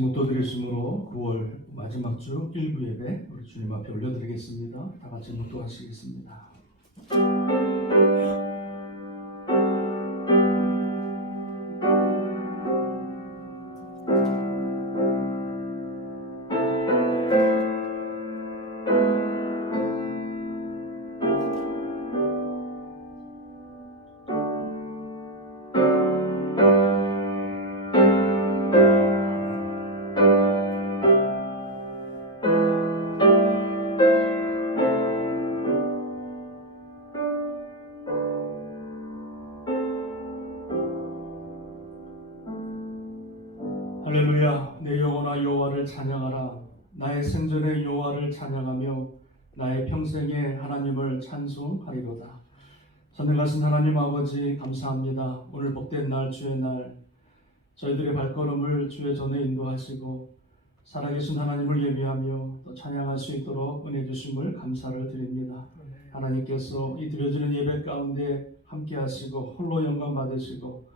같이 묵도드리심으로 9월 마지막 주 1부 예배 우리 주님 앞에 올려드리겠습니다. 다 같이 묵도하시겠습니다. 할렐루야. 내 영혼아 여호와를 찬양하라. 나의 생전의 여호와를 찬양하며 나의 평생에 하나님을 찬송하리로다. 선행하신 하나님 아버지 감사합니다. 오늘 복된 날 주의 날 저희들의 발걸음을 주의 전에 인도하시고 살아계신 하나님을 예배하며 또 찬양할 수 있도록 은혜 주심을 감사를 드립니다. 하나님께서 이 드려지는 예배 가운데 함께 하시고 홀로 영광 받으시고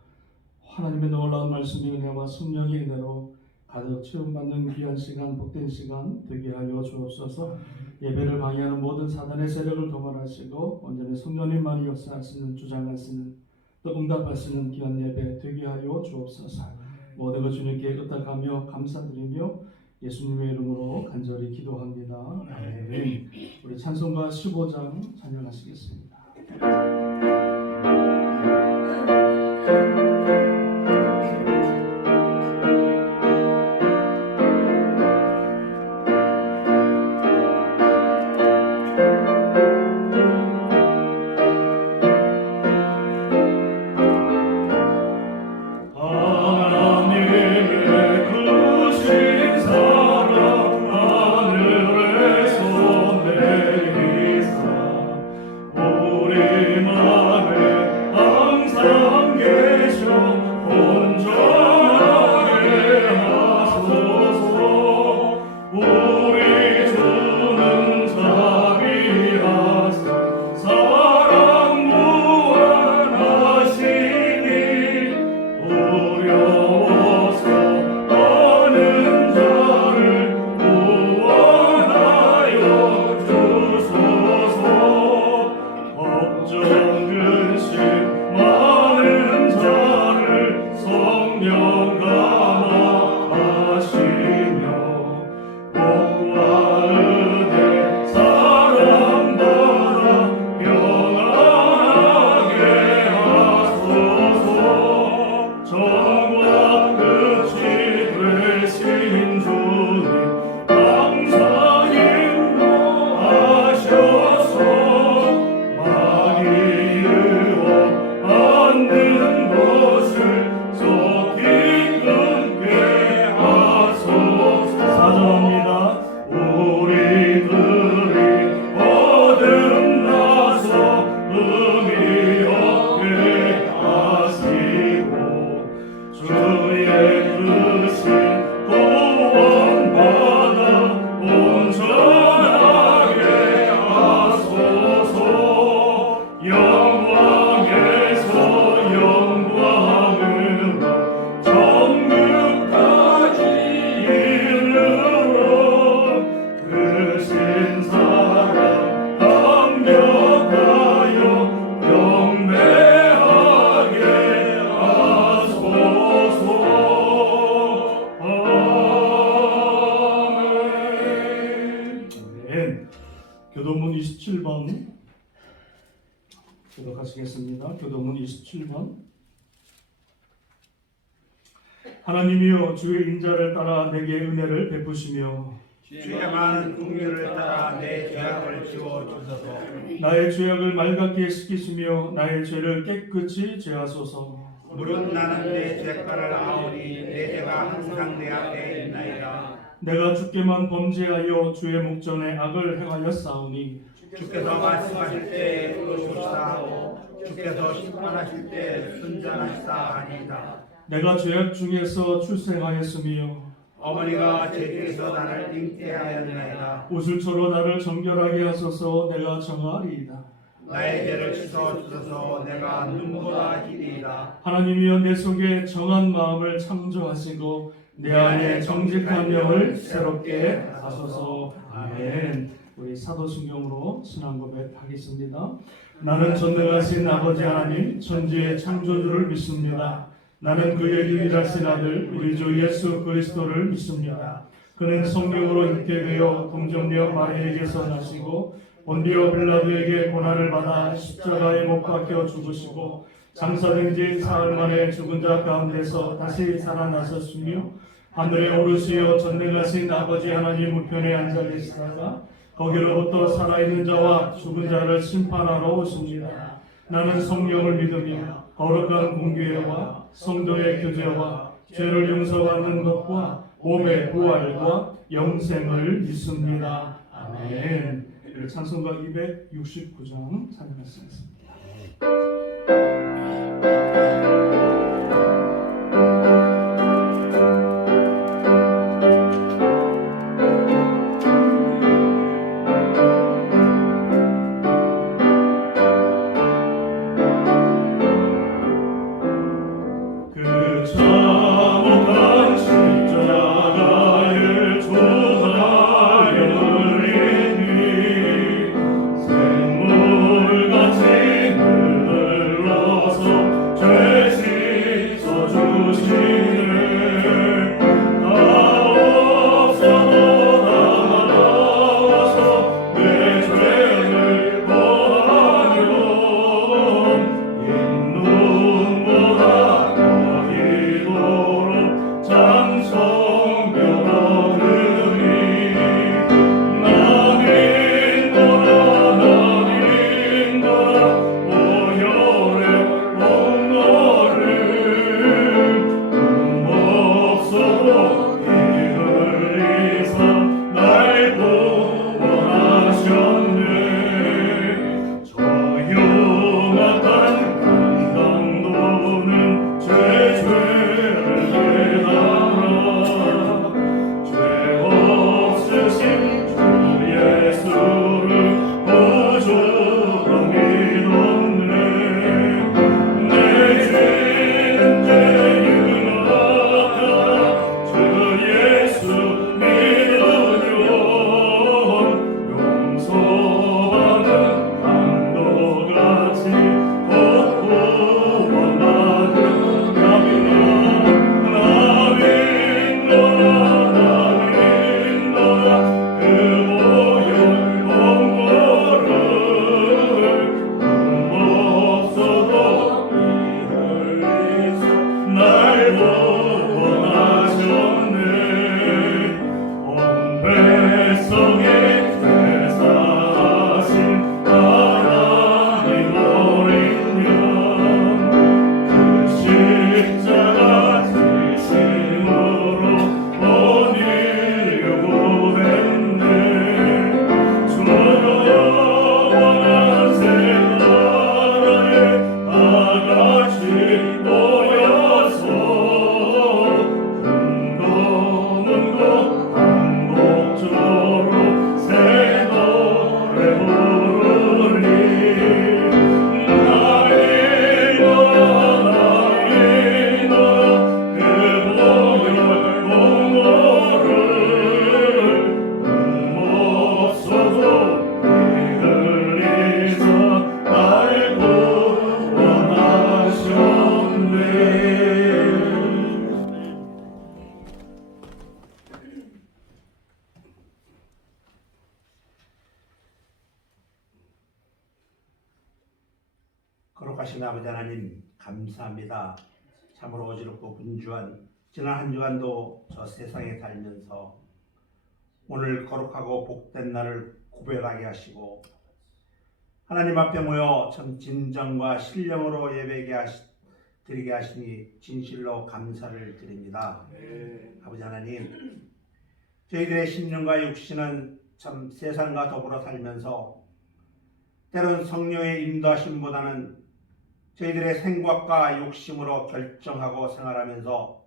하나님의 놀라운 말씀의 은혜와 성령의 은혜로 가득 채움받는 귀한 시간, 복된 시간 되게 하여 주옵소서. 예배를 방해하는 모든 사단의 세력을 도말하시고 온전히 성령님만이 역사하시는, 주장하시는, 또 응답하시는 귀한 예배 되게 하여 주옵소서. 모든 것 주님께 의탁하며 감사드리며 예수님의 이름으로 간절히 기도합니다. 아멘. 우리 찬송가 15장 찬양하시겠습니다. 교도문 27번 교독하시겠습니다. 교도문 27번. 하나님이여 주의 인자를 따라 내게 은혜를 베푸시며 주의 많은 긍휼을 따라 내 죄악을 지워주소서. 나의 죄악을 맑게 씻기시며 나의 죄를 깨끗이 제하소서. 무릇 나는 내 죄가를 아오니 내 죄가 항상 내 앞에 있나이다. 내가 주께만 범죄하여 주의 목전에 악을 행하였사오니 주께서 말씀하실 때 의로우시사하고 주께서 심판하실 때 순전하시사 아니다. 내가 죄악 중에서 출생하였으며 어머니가 제주에서 나를 잉태하였나이다. 우슬초로 나를 정결하게 하소서. 내가 정하리이다. 나의 죄를 씻어주소서. 내가 눈보다 희리이다. 하나님이여 내 속에 정한 마음을 창조하시고 내 안에 정직한 영을 새롭게 하소서. 아멘. 우리 사도순경으로 신앙 고백하겠습니다. 나는 전능하신 아버지 하나님 천지의 창조주를 믿습니다. 나는 그의 유일하신 아들 우리 주 예수 그리스도를 믿습니다. 그는 성령으로 있게 되어 동정녀 마리에게서 나시고 본디오 빌라도에게 고난을 받아 십자가에 못 박혀 죽으시고 장사된 지 사흘 만에 죽은 자 가운데서 다시 살아나셨으며 하늘에 오르시어 전능하신 아버지 하나님 우편에 앉아 계시다가 거기로부터 살아있는 자와 죽은 자를 심판하러 오십니다. 나는 성령을 믿으며 거룩한 공교회와 성도의 교제와 죄를 용서받는 것과 몸의 부활과 영생을 믿습니다. 아멘. 찬송가 269장 찬양하시겠습니다. 거룩하신 아버지 하나님 감사합니다. 참으로 어지럽고 분주한 지난 한 주간도 저 세상에 살면서 오늘 거룩하고 복된 날을 구별하게 하시고 하나님 앞에 모여 참 진정과 신령으로 드리게 하시니 진실로 감사를 드립니다. 아버지 하나님, 저희들의 심령과 육신은 참 세상과 더불어 살면서 때론 성령의 인도하심보다는 저희들의 생각과 욕심으로 결정하고 생활하면서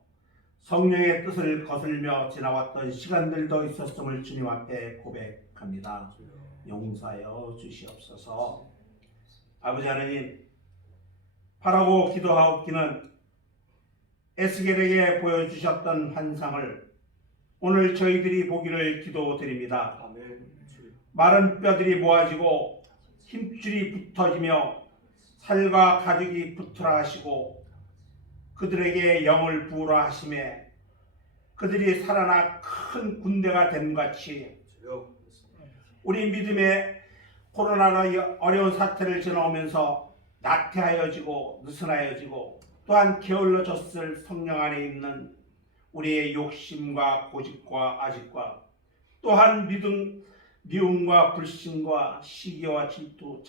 성령의 뜻을 거슬며 지나왔던 시간들도 있었음을 주님 앞에 고백합니다. 용서하여 주시옵소서. 아버지 하나님, 바라고 기도하옵기는 에스겔에게 보여주셨던 환상을 오늘 저희들이 보기를 기도드립니다. 아멘. 마른 뼈들이 모아지고 힘줄이 붙어지며 살과 가죽이 붙으라 하시고 그들에게 영을 부으라 하심에 그들이 살아나 큰 군대가 된 같이 우리 믿음의 코로나의 어려운 사태를 지나오면서 나태하여지고 느슨하여지고 또한 게을러졌을 성령 안에 있는 우리의 욕심과 고집과 아집과 또한 미움과 불신과 시기와 질투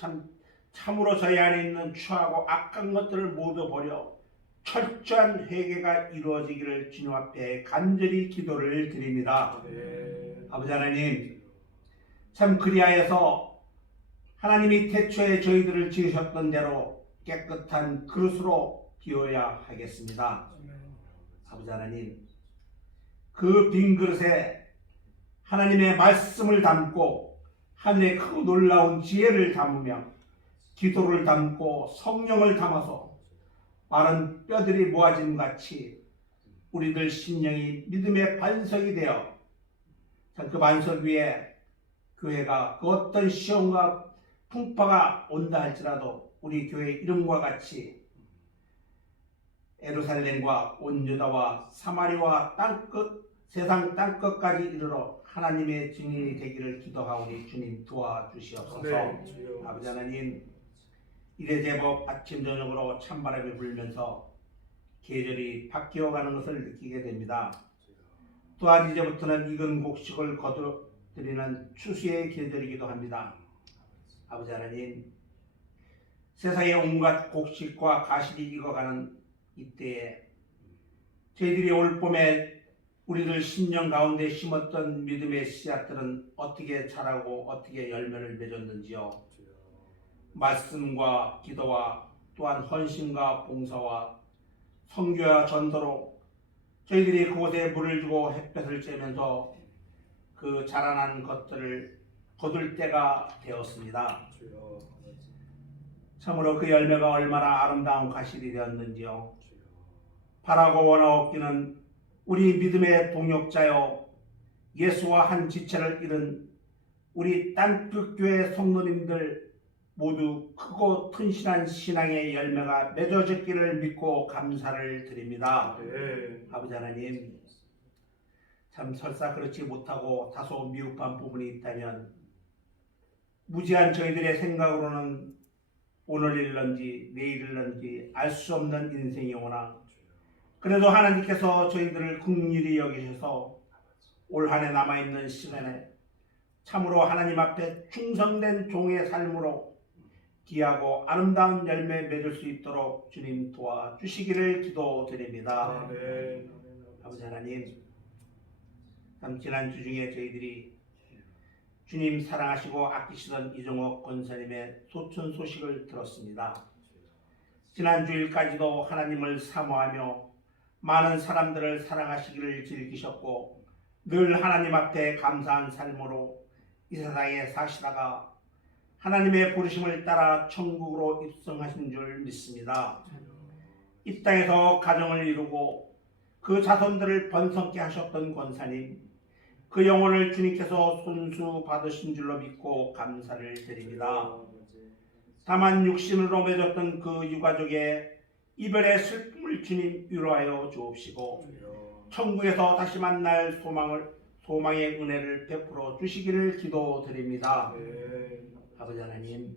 참으로 저희 안에 있는 추하고 악한 것들을 모두 버려 철저한 회개가 이루어지기를 주님 앞에 간절히 기도를 드립니다. 아버지 하나님, 참 그리하여서 하나님이 태초에 저희들을 지으셨던 대로 깨끗한 그릇으로 비워야 하겠습니다. 아버지 하나님, 그 빈 그릇에 하나님의 말씀을 담고 하늘의 크고 놀라운 지혜를 담으며 기도를 담고 성령을 담아서 마른 뼈들이 모아진 같이 우리들 심령이 믿음의 반석이 되어 그 반석 위에 교회가 그 어떤 시험과 풍파가 온다 할지라도 우리 교회 이름과 같이 예루살렘과 온 유다와 사마리아와 세상 땅끝까지 이르러 하나님의 증인이 되기를 기도하오니 주님 도와주시옵소서. 네, 아버지 하나님, 이래 제법 아침 저녁으로 찬바람이 불면서 계절이 바뀌어가는 것을 느끼게 됩니다. 또한 이제부터는 익은 곡식을 거두드리는 추수의 계절이기도 합니다. 아버지 하나님, 세상의 온갖 곡식과 가실이 익어가는 이때에 저희들이 올 봄에 우리들 심령 가운데 심었던 믿음의 씨앗들은 어떻게 자라고 어떻게 열매를 맺었는지요. 말씀과 기도와 또한 헌신과 봉사와 선교와 전도로 저희들이 그곳에 물을 주고 햇볕을 쬐면서 그 자라난 것들을 거둘 때가 되었습니다. 참으로 그 열매가 얼마나 아름다운 가실이 되었는지요. 바라고 원하옵기는 우리 믿음의 동역자요 예수와 한 지체를 이룬 우리 땅끝교회 성도님들 모두 크고 튼실한 신앙의 열매가 맺어졌기를 믿고 감사를 드립니다. 네. 아버지 하나님, 참 설사 그렇지 못하고 다소 미흡한 부분이 있다면 무지한 저희들의 생각으로는 오늘 일런지 내일 일런지 알 수 없는 인생이오나 그래도 하나님께서 저희들을 긍휼히 여기셔서 올 한 해 남아있는 시간에 참으로 하나님 앞에 충성된 종의 삶으로 귀하고 아름다운 열매 맺을 수 있도록 주님 도와주시기를 기도드립니다. 네. 아버지 하나님, 참 지난주 중에 저희들이 주님 사랑하시고 아끼시던 이종옥 권사님의 소천 소식을 들었습니다. 지난주일까지도 하나님을 사모하며 많은 사람들을 사랑하시기를 즐기셨고 늘 하나님 앞에 감사한 삶으로 이 세상에 사시다가 하나님의 부르심을 따라 천국으로 입성하신 줄 믿습니다. 이 땅에서 가정을 이루고 그 자손들을 번성케 하셨던 권사님, 그 영혼을 주님께서 손수 받으신 줄로 믿고 감사를 드립니다. 다만 육신으로 맺었던 그 유가족의 이별의 슬픔을 주님 위로하여 주옵시고 천국에서 다시 만날 소망의 은혜를 베풀어 주시기를 기도드립니다. 아버지 하나님,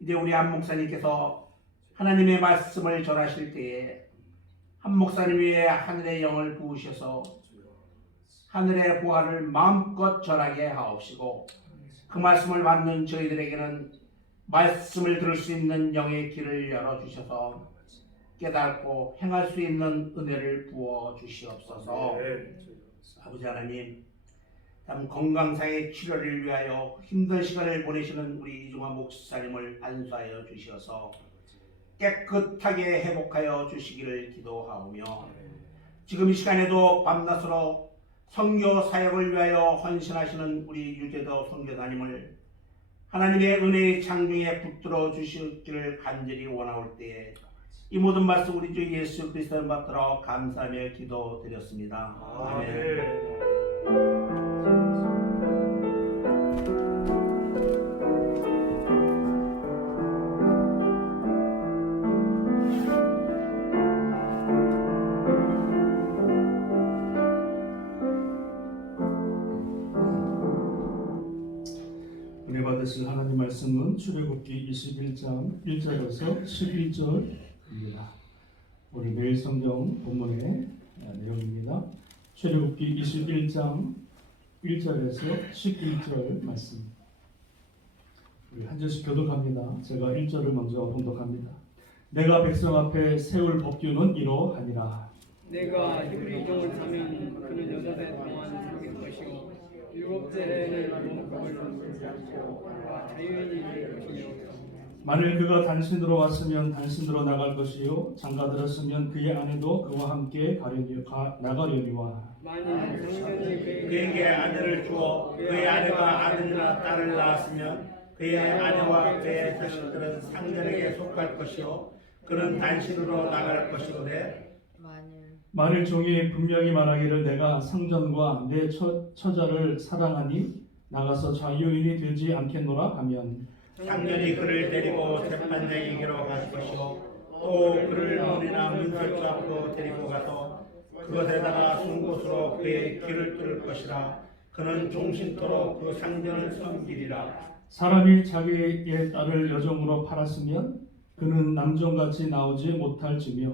이제 우리 한 목사님께서 하나님의 말씀을 전하실 때에 한 목사님 위에 하늘의 영을 부으셔서 하늘의 보화를 마음껏 전하게 하옵시고 그 말씀을 받는 저희들에게는 말씀을 들을 수 있는 영의 길을 열어주셔서 깨닫고 행할 수 있는 은혜를 부어 주시옵소서. 아버지 하나님, 참 건강상의 치료를 위하여 힘든 시간을 보내시는 우리 이중화 목사님을 안수하여 주셔서 깨끗하게 회복하여 주시기를 기도하오며 지금 이 시간에도 밤낮으로 선교 사역을 위하여 헌신하시는 우리 유재도 선교사님을 하나님의 은혜의 창중에 붙들어 주시기를 간절히 원하올 때에 이 모든 말씀 우리 주 예수 그리스도를 받들어 감사하며 기도드렸습니다. 아멘. 은혜 받으실 하나님 말씀은 출애굽기 21장 1절에서 11절입니다. 오늘 매일 성경 본문의 내용입니다. 출애굽기 21장 1절에서 11절 말씀. 우리 한 절씩 교독합니다. 제가 1절을 먼저 봉독합니다. 내가 백성 앞에 세울 법규는 이러하니라. 내가 히브리종을 사면 그는 여자들 동안 사귈 것이고 일곱째에는 목욕을 하고 자유인이 될 것이며 만일 그가 단신으로 왔으면 단신으로 나갈 것이요 장가들었으면 그의 아내도 그와 함께 나가려니와 만일 성전이 그에게 아내를 주어 그의 아내가 아들이나 딸을 낳았으면 그의 아내와 그의 자식들은 상전에게 속할 것이요 그는 단신으로 나갈 것이오되 만일 종이 분명히 말하기를 내가 상전과 내 처자를 사랑하니 나가서 자유인이 되지 않겠노라 하면 상전이 그를 데리고 재판장에게로 갈 것이요 또 그를 문이나 문설주 앞으로 데리고 가서 그것에다가 송곳으로 그의 귀를 뚫을 것이라 그는 종신토록 그 상전을 섬기리라. 사람이 자기의 딸을 여종으로 팔았으면 그는 남종같이 나오지 못할지며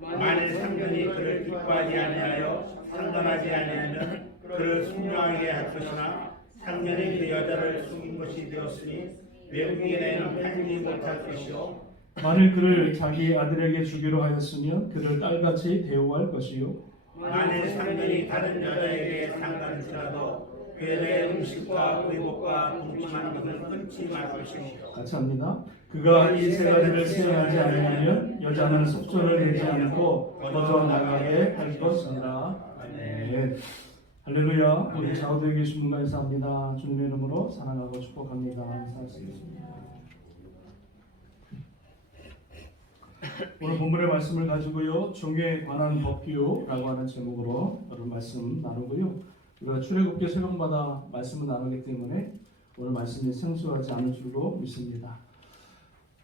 만일 상전이 그를 기뻐하지 아니하여 상관하지 아니하면 그를 순종하게 할 것이나 상전이 그 여자를 속인 것이 되었으니 외국인에게는 팔지 못할 것이요 만일 그를 자기 아들에게 주기로 하였으면 그를 딸같이 대우할 것이요 만일 상전이 다른 여자에게 상관할지라도 그의 음식과 의복과 동침하는 것을 끊지 말 것이요 같이 합니다. 그가 이 세 가지를 수행하지 않으면 여자는 속전을 내지 않고 거저 나가게 할 것이니라. 네. 할렐루야. 우리 좌우되어 계신 분과 인사합니다. 주님의 이름으로 사랑하고 축복합니다. 인사하시겠습니다. 오늘 본문의 말씀을 가지고요. 종에 관한 법규라고 하는 제목으로 오늘 말씀 나누고요. 우리가 출애굽기 새벽마다 말씀을 나누기 때문에 오늘 말씀이 생소하지 않을 줄로 믿습니다.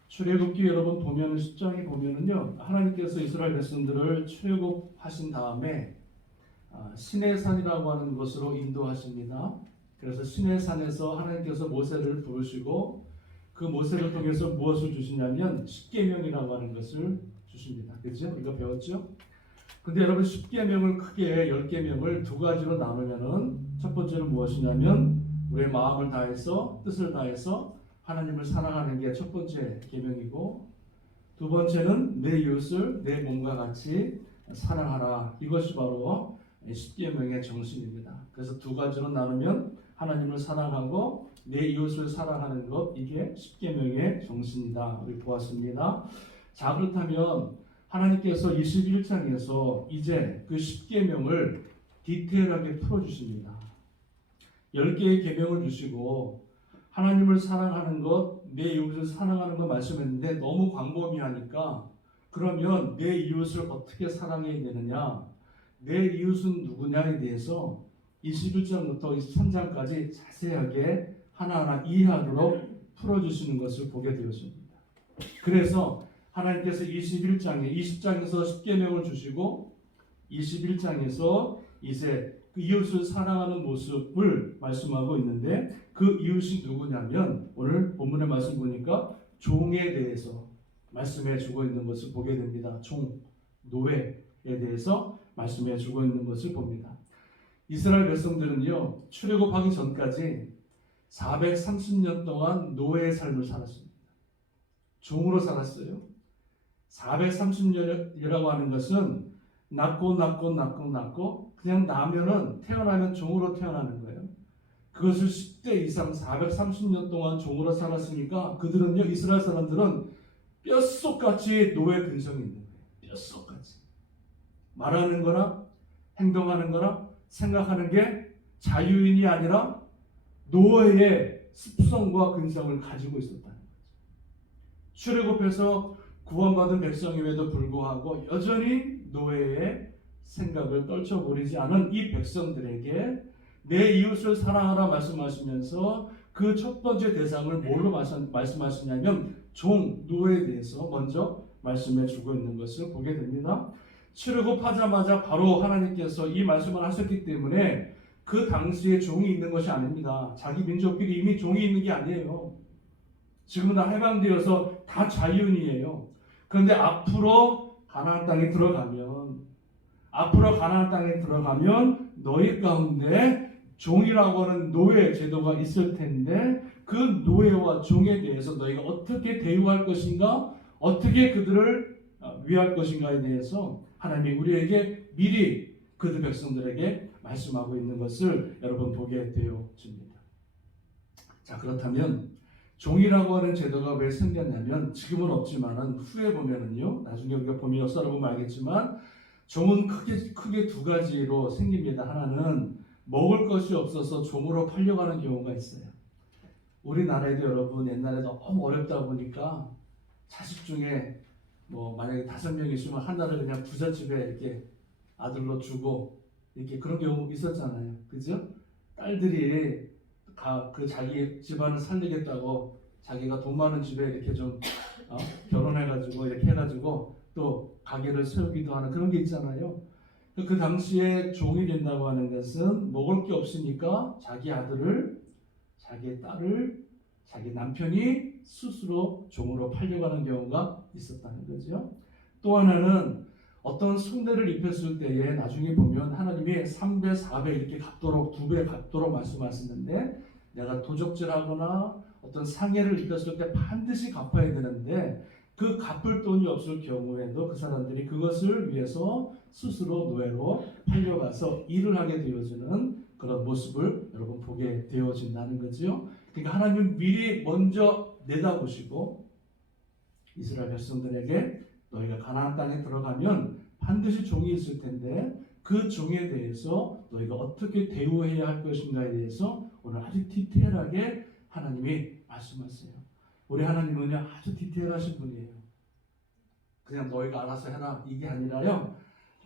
출애굽기 여러분 보면 10장에 보면은요. 하나님께서 이스라엘 백성들을 출애굽하신 다음에 시내산이라고 하는 곳으로 인도하십니다. 그래서 시내산에서 하나님께서 모세를 부르시고 그 모세를 통해서 무엇을 주시냐면 십계명이라고 하는 것을 주십니다. 그렇죠? 우리가 배웠죠? 근데 여러분 십계명을 크게 10계명을 두 가지로 나누면은 첫 번째는 무엇이냐면 우리의 마음을 다해서 뜻을 다해서 하나님을 사랑하는 게 첫 번째 계명이고 두 번째는 내 이웃을 내 몸과 같이 사랑하라. 이것이 바로 십계명의 정신입니다. 그래서 두 가지로 나누면 하나님을 사랑하고 내 이웃을 사랑하는 것 이게 십계명의 정신이다. 우리 보았습니다. 자 그렇다면 하나님께서 21장에서 이제 그 십계명을 디테일하게 풀어주십니다. 10개의 계명을 주시고 하나님을 사랑하는 것, 내 이웃을 사랑하는 것 말씀했는데 너무 광범위하니까 그러면 내 이웃을 어떻게 사랑해야 되느냐, 내 이웃은 누구냐에 대해서 21장부터 23장까지 자세하게 하나하나 이해하도록 풀어주시는 것을 보게 되었습니다. 그래서 하나님께서 20장에서 10계명을 주시고 21장에서 이제 그 이웃을 사랑하는 모습을 말씀하고 있는데 그 이웃이 누구냐면 오늘 본문의 말씀 보니까 종에 대해서 말씀해 주고 있는 것을 보게 됩니다. 종, 노예에 대해서 말씀해 주고 있는 것을 봅니다. 이스라엘 백성들은요 출애굽하기 전까지 430년 동안 노예의 삶을 살았습니다. 종으로 살았어요. 430년이라고 하는 것은 낳고 그냥 태어나면 종으로 태어나는 거예요. 그것을 10대 이상 430년 동안 종으로 살았으니까 그들은요 이스라엘 사람들은 뼛속같이 노예 근성이 있는 거예요. 뼛속같이 말하는 거나 행동하는 거나 생각하는 게 자유인이 아니라 노예의 습성과 근성을 가지고 있었다는 거죠. 출애굽해서 구원받은 백성임에도 불구하고 여전히 노예의 생각을 떨쳐버리지 않은 이 백성들에게 내 이웃을 사랑하라 말씀하시면서 그 첫 번째 대상을 뭘로 말씀하시냐면 종, 노예에 대해서 먼저 말씀해 주고 있는 것을 보게 됩니다. 출애굽하자마자 바로 하나님께서 이 말씀을 하셨기 때문에 그 당시에 종이 있는 것이 아닙니다. 자기 민족끼리 이미 종이 있는 게 아니에요. 지금은 다 해방되어서 다 자유인이에요. 그런데 앞으로 가나안 땅에 들어가면 너희 가운데 종이라고 하는 노예 제도가 있을 텐데 그 노예와 종에 대해서 너희가 어떻게 대우할 것인가, 어떻게 그들을 위할 것인가에 대해서 하나님이 우리에게 미리 그들 백성들에게 말씀하고 있는 것을 여러분 보게 되어집니다. 자, 그렇다면 종이라고 하는 제도가 왜 생겼냐면 지금은 없지만은 후에 보면은요, 나중에 우리가 보면 역사를 보면 알겠지만 종은 크게 두 가지로 생깁니다. 하나는 먹을 것이 없어서 종으로 팔려가는 경우가 있어요. 우리나라에도 여러분 옛날에 너무 어렵다 보니까 자식 중에 뭐 만약에 5명 있으면 하나를 그냥 부잣집에 이렇게 아들로 주고 이렇게 그런 경우 있었잖아요. 그죠? 딸들이 그 자기 집안을 살리겠다고 자기가 돈 많은 집에 이렇게 좀 결혼해가지고 이렇게 해가지고 또 가게를 세우기도 하는 그런 게 있잖아요. 그 당시에 종이 된다고 하는 것은 먹을 게 없으니까 자기 아들을, 자기 딸을, 자기 남편이 스스로 종으로 팔려가는 경우가 있었다는 거죠. 또 하나는 어떤 성대를 입혔을 때에 나중에 보면 하나님이 3배, 4배 이렇게 갚도록 2배 갚도록 말씀하시는데 내가 도적질하거나 어떤 상해를 입혔을 때 반드시 갚아야 되는데 그 갚을 돈이 없을 경우에도 그 사람들이 그것을 위해서 스스로 노예로 팔려가서 일을 하게 되어지는 그런 모습을 여러분 보게 되어진다는 거죠. 그러니까 하나님은 미리 먼저 내다보시고 이스라엘 백성들에게 너희가 가나안 땅에 들어가면 반드시 종이 있을 텐데 그 종에 대해서 너희가 어떻게 대우해야 할 것인가에 대해서 오늘 아주 디테일하게 하나님이 말씀하세요. 우리 하나님은요 아주 디테일하신 분이에요. 그냥 너희가 알아서 해라 이게 아니라요.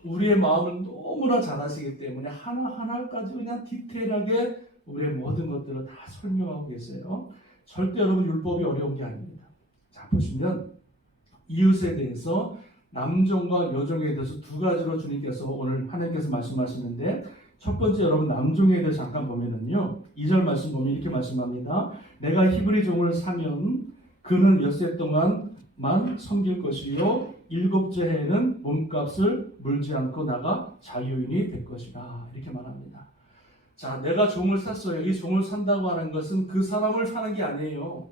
우리의 마음을 너무나 잘 아시기 때문에 하나하나까지 그냥 디테일하게 우리의 모든 것들을 다 설명하고 계세요. 절대 여러분 율법이 어려운 게 아닙니다. 자 보시면 이웃에 대해서 남종과 여종에 대해서 두 가지로 주님께서 오늘 하나님께서 말씀하시는데 첫 번째 여러분 남종에 대해서 잠깐 보면은요 2절 말씀 보면 이렇게 말씀합니다. 내가 히브리 종을 사면 그는 엿새 동안만 섬길 것이요 7째 해에는 몸값을 물지 않고 나가 자유인이 될 것이다 이렇게 말합니다. 자 내가 종을 샀어요. 이 종을 산다고 하는 것은 그 사람을 사는 게 아니에요.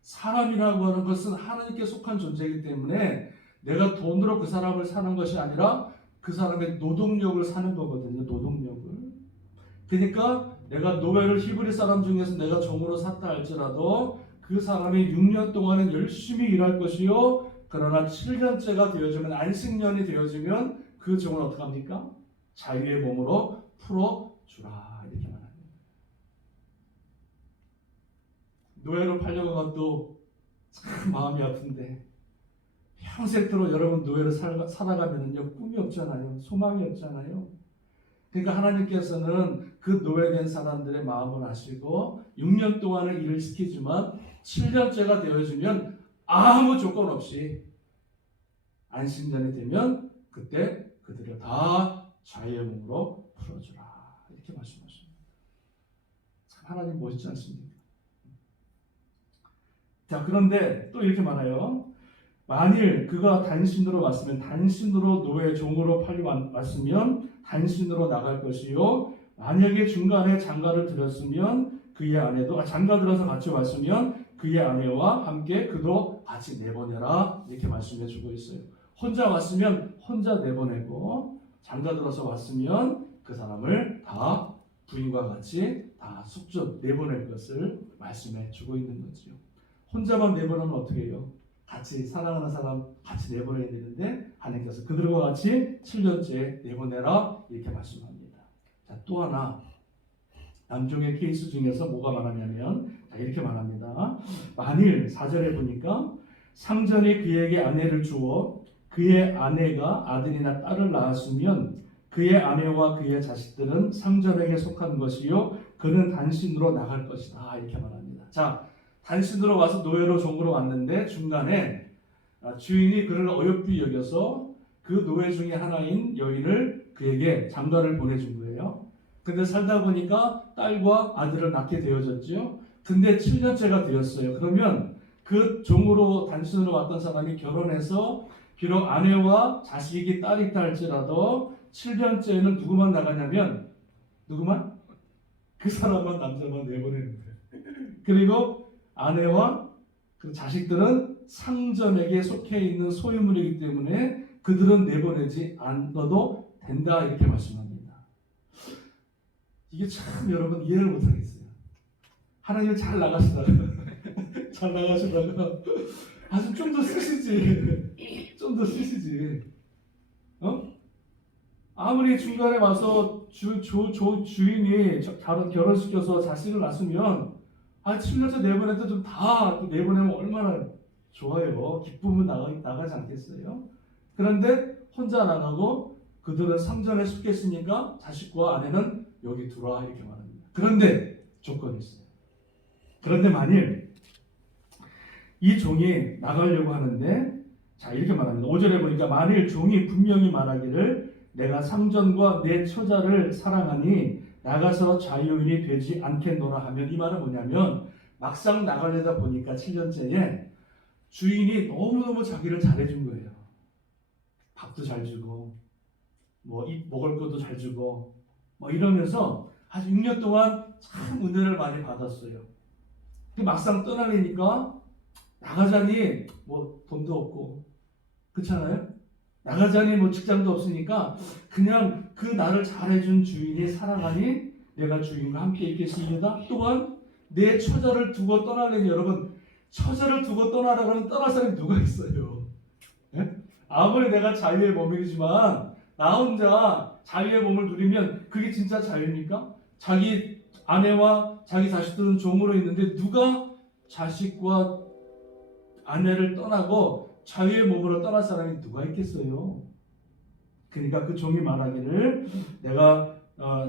사람이라고 하는 것은 하나님께 속한 존재이기 때문에 내가 돈으로 그 사람을 사는 것이 아니라 그 사람의 노동력을 사는 거거든요. 노동력을. 그러니까 내가 노예를 히브리 사람 중에서 내가 종으로 샀다 할지라도 그 사람이 6년 동안은 열심히 일할 것이요. 그러나 7년째가 되어지면 안식년이 되어지면 그 종을 어떻게 합니까? 자유의 몸으로 풀어주라 이렇게 말합니다. 노예로 팔려간 것도 참 마음이 아픈데 평생토록 여러분 노예로 살아가면은요 꿈이 없잖아요. 소망이 없잖아요. 그러니까 하나님께서는 그 노예된 사람들의 마음을 아시고 6년 동안은 일을 시키지만 7년째가 되어지면 아무 조건 없이 안식년이 되면 그때 그들을 다 자유의 몸으로 풀어주라 이렇게 말씀하십니다. 참 하나님 멋있지 않습니까? 자 그런데 또 이렇게 말해요. 만일 그가 단신으로 왔으면 단신으로 노예 종으로 왔으면 단신으로 나갈 것이요 만약에 중간에 장가를 들었으면 그의 아내도 장가 들어서 같이 왔으면 그의 아내와 함께 그도 같이 내보내라 이렇게 말씀해 주고 있어요. 혼자 왔으면 혼자 내보내고 장가 들어서 왔으면 그 사람을 다 부인과 같이 다 숙주 내보낼 것을 말씀해 주고 있는 거죠. 혼자만 내보내면 어떻게 해요? 같이 사랑하는 사람 같이 내보내야 되는데 하나님께서 그들과 같이 7년째 내보내라 이렇게 말씀합니다. 자, 또 하나 남종의 케이스 중에서 뭐가 말하냐면 자, 이렇게 말합니다. 만일 4절에 보니까 상전이 그에게 아내를 주어 그의 아내가 아들이나 딸을 낳았으면 그의 아내와 그의 자식들은 상전에게 속한 것이요 그는 단신으로 나갈 것이다. 이렇게 말합니다. 자, 단신으로 와서 노예로 종으로 왔는데 중간에 주인이 그를 어여삐 여겨서 그 노예 중에 하나인 여인을 그에게 장가를 보내준 거예요. 근데 살다 보니까 딸과 아들을 낳게 되어졌죠. 근데 7년째가 되었어요. 그러면 그 종으로 단신으로 왔던 사람이 결혼해서 비록 아내와 자식이 딸이 있다 할지라도 7년째는 누구만 나가냐면 누구만? 그 사람만 남자만 내보내는 거예요. 그리고 아내와 그 자식들은 상전에게 속해 있는 소유물이기 때문에 그들은 내보내지 않아도 된다 이렇게 말씀합니다. 이게 참 여러분 이해를 못하겠어요. 하나님 잘 나가시다가 잘 나가시다가 아주 좀 더 쓰시지. 좀 더 쓰시지. 아무리 중간에 와서 주인이 결혼시켜서 자식을 낳았으면 7년째 내보내도 좀 다 내보내면 얼마나 좋아요. 기쁨은 나가지 않겠어요? 그런데 혼자 나가고 그들은 상전에 속했으니까 자식과 아내는 여기 들어와 이렇게 말합니다. 그런데 조건이 있어요. 그런데 만일 이 종이 나가려고 하는데 자 이렇게 말합니다. 5절에 보니까 만일 종이 분명히 말하기를 내가 상전과 내 처자를 사랑하니 나가서 자유인이 되지 않겠노라 하면 이 말은 뭐냐면 막상 나가려다 보니까 7년째에 주인이 너무너무 자기를 잘해준 거예요. 밥도 잘 주고 먹을 것도 잘 주고 이러면서 아주 6년 동안 참 은혜를 많이 받았어요. 막상 떠나려니까 나가자니 돈도 없고 그렇잖아요. 나가자니 직장도 없으니까 그냥 그 나를 잘해준 주인이 사랑하니 내가 주인과 함께 있겠습니다. 또한 내 처자를 두고 떠나려니 여러분 처자를 두고 떠나라고 하면 떠날 사람이 누가 있어요? 네? 아무리 내가 자유의 몸이지만 나 혼자 자유의 몸을 누리면 그게 진짜 자유입니까? 자기 아내와 자기 자식들은 종으로 있는데 누가 자식과 아내를 떠나고 자유의 몸으로 떠날 사람이 누가 있겠어요? 그러니까 그 종이 말하기를 내가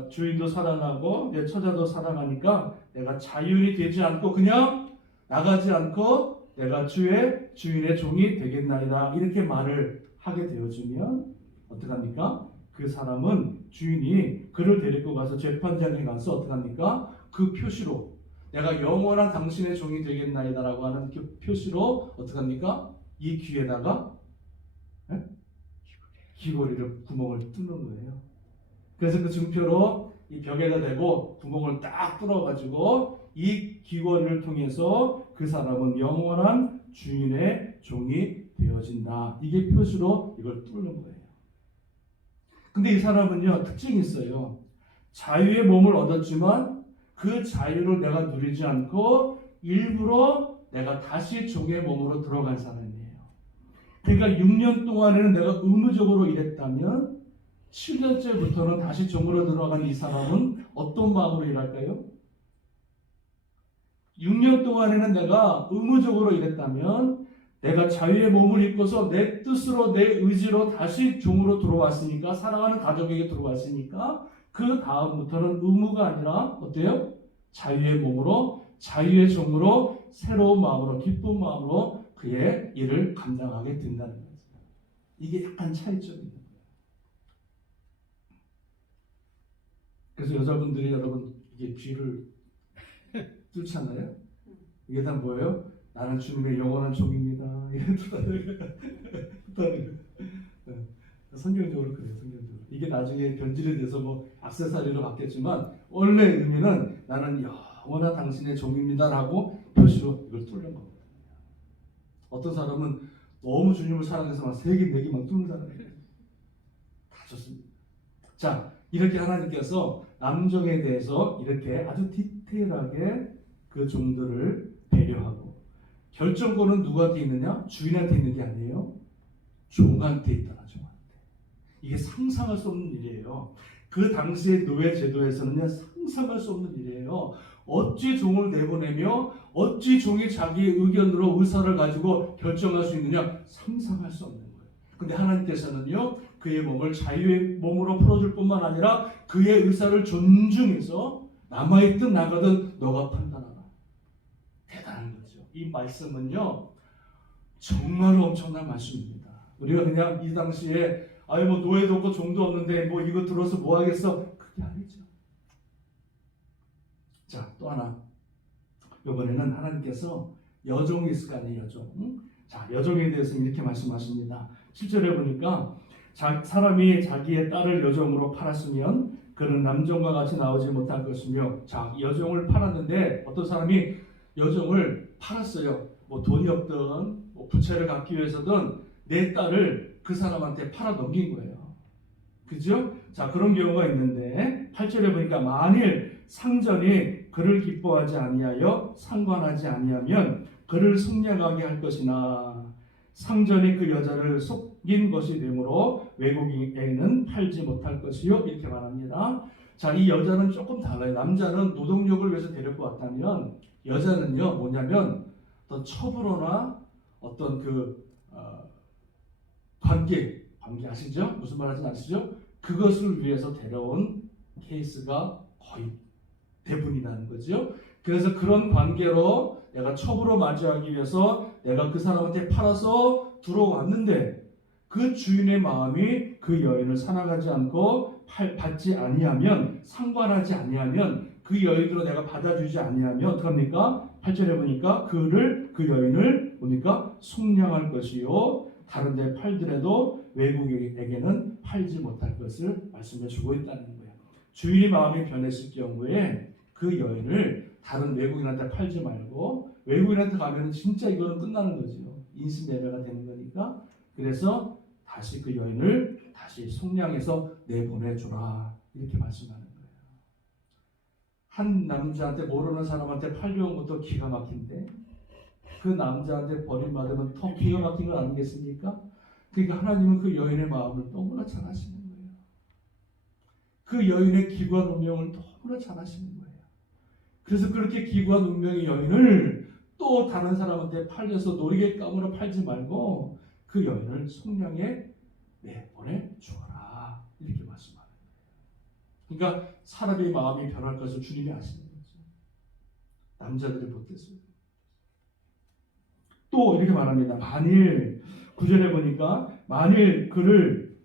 주인도 사랑하고 내 처자도 사랑하니까 내가 자유인이 되지 않고 그냥 나가지 않고 내가 주인의 종이 되겠나이다 이렇게 말을 하게 되어주면 어떡합니까? 그 사람은 주인이 그를 데리고 가서 재판장에 가서 어떡합니까? 그 표시로 내가 영원한 당신의 종이 되겠나이다라고 하는 그 표시로 어떡합니까? 이 귀에다가 귀걸이를 구멍을 뚫는 거예요. 그래서 그 증표로 이 벽에다 대고 구멍을 딱 뚫어가지고 이 귀걸이를 통해서 그 사람은 영원한 주인의 종이 되어진다. 이게 표시로 이걸 뚫는 거예요. 근데 이 사람은요 특징이 있어요. 자유의 몸을 얻었지만 그 자유를 내가 누리지 않고 일부러 내가 다시 종의 몸으로 들어간 사람이에요. 그러니까 6년 동안에는 내가 의무적으로 일했다면 7년째부터는 다시 종으로 들어간 이 사람은 어떤 마음으로 일할까요? 6년 동안에는 내가 의무적으로 일했다면 내가 자유의 몸을 입고서 내 뜻으로 내 의지로 다시 종으로 들어왔으니까 사랑하는 가족에게 들어왔으니까 그 다음부터는 의무가 아니라 어때요? 자유의 몸으로 자유의 종으로 새로운 마음으로 기쁜 마음으로 그의 일을 감당하게 된다는 거죠. 이게 약간 차이점입니다. 그래서 여자분들이 여러분 이게 귀를 뚫잖아요. 이게 다 뭐예요? 나는 주님의 영원한 종입니다. 성경적으로 그래요. 성경적으로. 이게 나중에 변질이 돼서 액세서리로 바뀌었지만 원래 의미는 나는 영원한 당신의 종입니다라고 표시로 이걸 뚫는 겁니다. 어떤 사람은 너무 주님을 사랑해서 막 3개, 4개 막 뚫는 사람이에요. 다 좋습니다. 자, 이렇게 하나님께서 남종에 대해서 이렇게 아주 디테일하게 그 종들을 배려하고 결정권은 누구한테 있느냐? 주인한테 있는 게 아니에요. 종한테 있더라. 종한테. 이게 상상할 수 없는 일이에요. 그 당시의 노예 제도에서는 상상할 수 없는 일이에요. 어찌 종을 내보내며 어찌 종이 자기 의견으로 의사를 가지고 결정할 수 있느냐? 상상할 수 없는 거예요. 근데 하나님께서는요, 그의 몸을 자유의 몸으로 풀어줄 뿐만 아니라 그의 의사를 존중해서 남아있든 나가든 너가 판단하라. 대단한 거죠. 이 말씀은요, 정말로 엄청난 말씀입니다. 우리가 그냥 이 당시에 뭐 노예도 없고 종도 없는데 뭐 이거 들어서 뭐 하겠어? 그게 아니죠. 자, 또 하나. 이번에는 하나님께서 여종이 있을 거 아니에요, 여종. 자, 여종에 대해서 이렇게 말씀하십니다. 7절에 보니까 사람이 자기의 딸을 여종으로 팔았으면 그는 남종과 같이 나오지 못할 것이며, 자, 여종을 팔았는데 어떤 사람이 여종을 팔았어요. 뭐 돈이 없든 뭐 부채를 갚기 위해서든 내 딸을 그 사람한테 팔아 넘긴 거예요. 그죠? 자, 그런 경우가 있는데 8절에 보니까 만일 상전이 그를 기뻐하지 아니하여 상관하지 아니하면 그를 승려가게 할 것이나 상전이 그 여자를 속인 것이 되므로 외국인에게는 팔지 못할 것이요, 이렇게 말합니다. 자, 이 여자는 조금 달라요. 남자는 노동력을 위해서 데리고 왔다면 여자는요, 뭐냐면 어떤 첩으로나 어떤 관계 아시죠? 무슨 말 하지 아시죠? 그것을 위해서 데려온 케이스가 거의 대부분이라는 거죠. 그래서 그런 관계로 내가 첩으로 맞이하기 위해서 내가 그 사람한테 팔아서 들어왔는데 그 주인의 마음이 그 여인을 사랑하지 않고 받지 아니하면, 상관하지 아니하면, 그 여인으로 내가 받아주지 아니하면 어떡합니까? 8절에 보니까 그 여인을 보니까 속량할 것이요, 다른 데 팔더라도 외국인에게는 팔지 못할 것을 말씀해 주고 있다는 거예요. 주인의 마음이 변했을 경우에 그 여인을 다른 외국인한테 팔지 말고, 외국인한테 가면 진짜 이거는 끝나는 거죠. 인신매매가 되는 거니까. 그래서 다시 그 여인을 다시 속량해서 내보내주라, 이렇게 말씀하는 거예요. 한 남자한테, 모르는 사람한테 팔려온 것도 기가 막힌데 그 남자한테 버림받으면 더 기가 막힌 거 아니겠습니까? 그러니까 하나님은 그 여인의 마음을 너무나 잘 아시는 거예요. 그 여인의 기구한 운명을 너무나 잘 아시는 거예요. 그래서 그렇게 기구한 운명의 여인을 또 다른 사람한테 팔려서 놀이개감으로 팔지 말고 그 여인을 속량해 내보내 주어라, 이렇게 말씀하는 거예요. 그러니까 사람의 마음이 변할 것을 주님이 아시는 거죠. 남자들이 못했어요. 또 이렇게 말합니다. 만일 9절에 보니까 만일 그를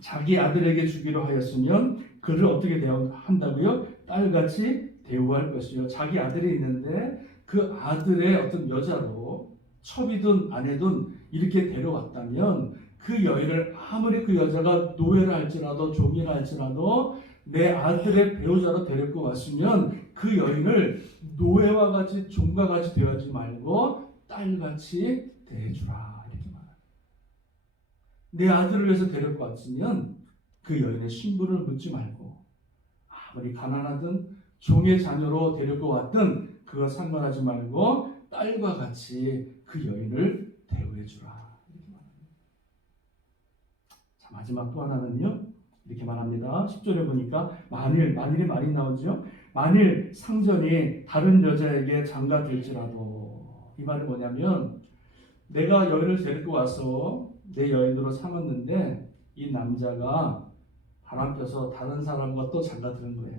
자기 아들에게 주기로 하였으면 그를 어떻게 대한다고요? 딸같이 대우할 것이요. 자기 아들이 있는데 그 아들의 어떤 여자로 첩이든 아내든 이렇게 데려왔다면 그 여인을 아무리 그 여자가 노예라 할지라도 종이라 할지라도 내 아들의 배우자로 데리고 왔으면 그 여인을 노예와 같이 종과 같이 대하지 말고 딸같이 대해주라, 이렇게 말합니다. 내 아들을 위해서 데리고 왔으면 그 여인의 신분을 묻지 말고 아무리 가난하든 종의 자녀로 데리고 왔든 그거 상관하지 말고 딸과 같이 그 여인을 대우해주라, 이렇게 말합니다. 자, 마지막 또 하나는요, 이렇게 말합니다. 10절에 보니까 만일이 많이 나오죠. 만일 상전이 다른 여자에게 장가들지라도, 이 말은 뭐냐면 내가 여인을 데리고 와서 내 여인으로 삼았는데 이 남자가 바람 펴서 다른 사람과 또 장가드는 거예요.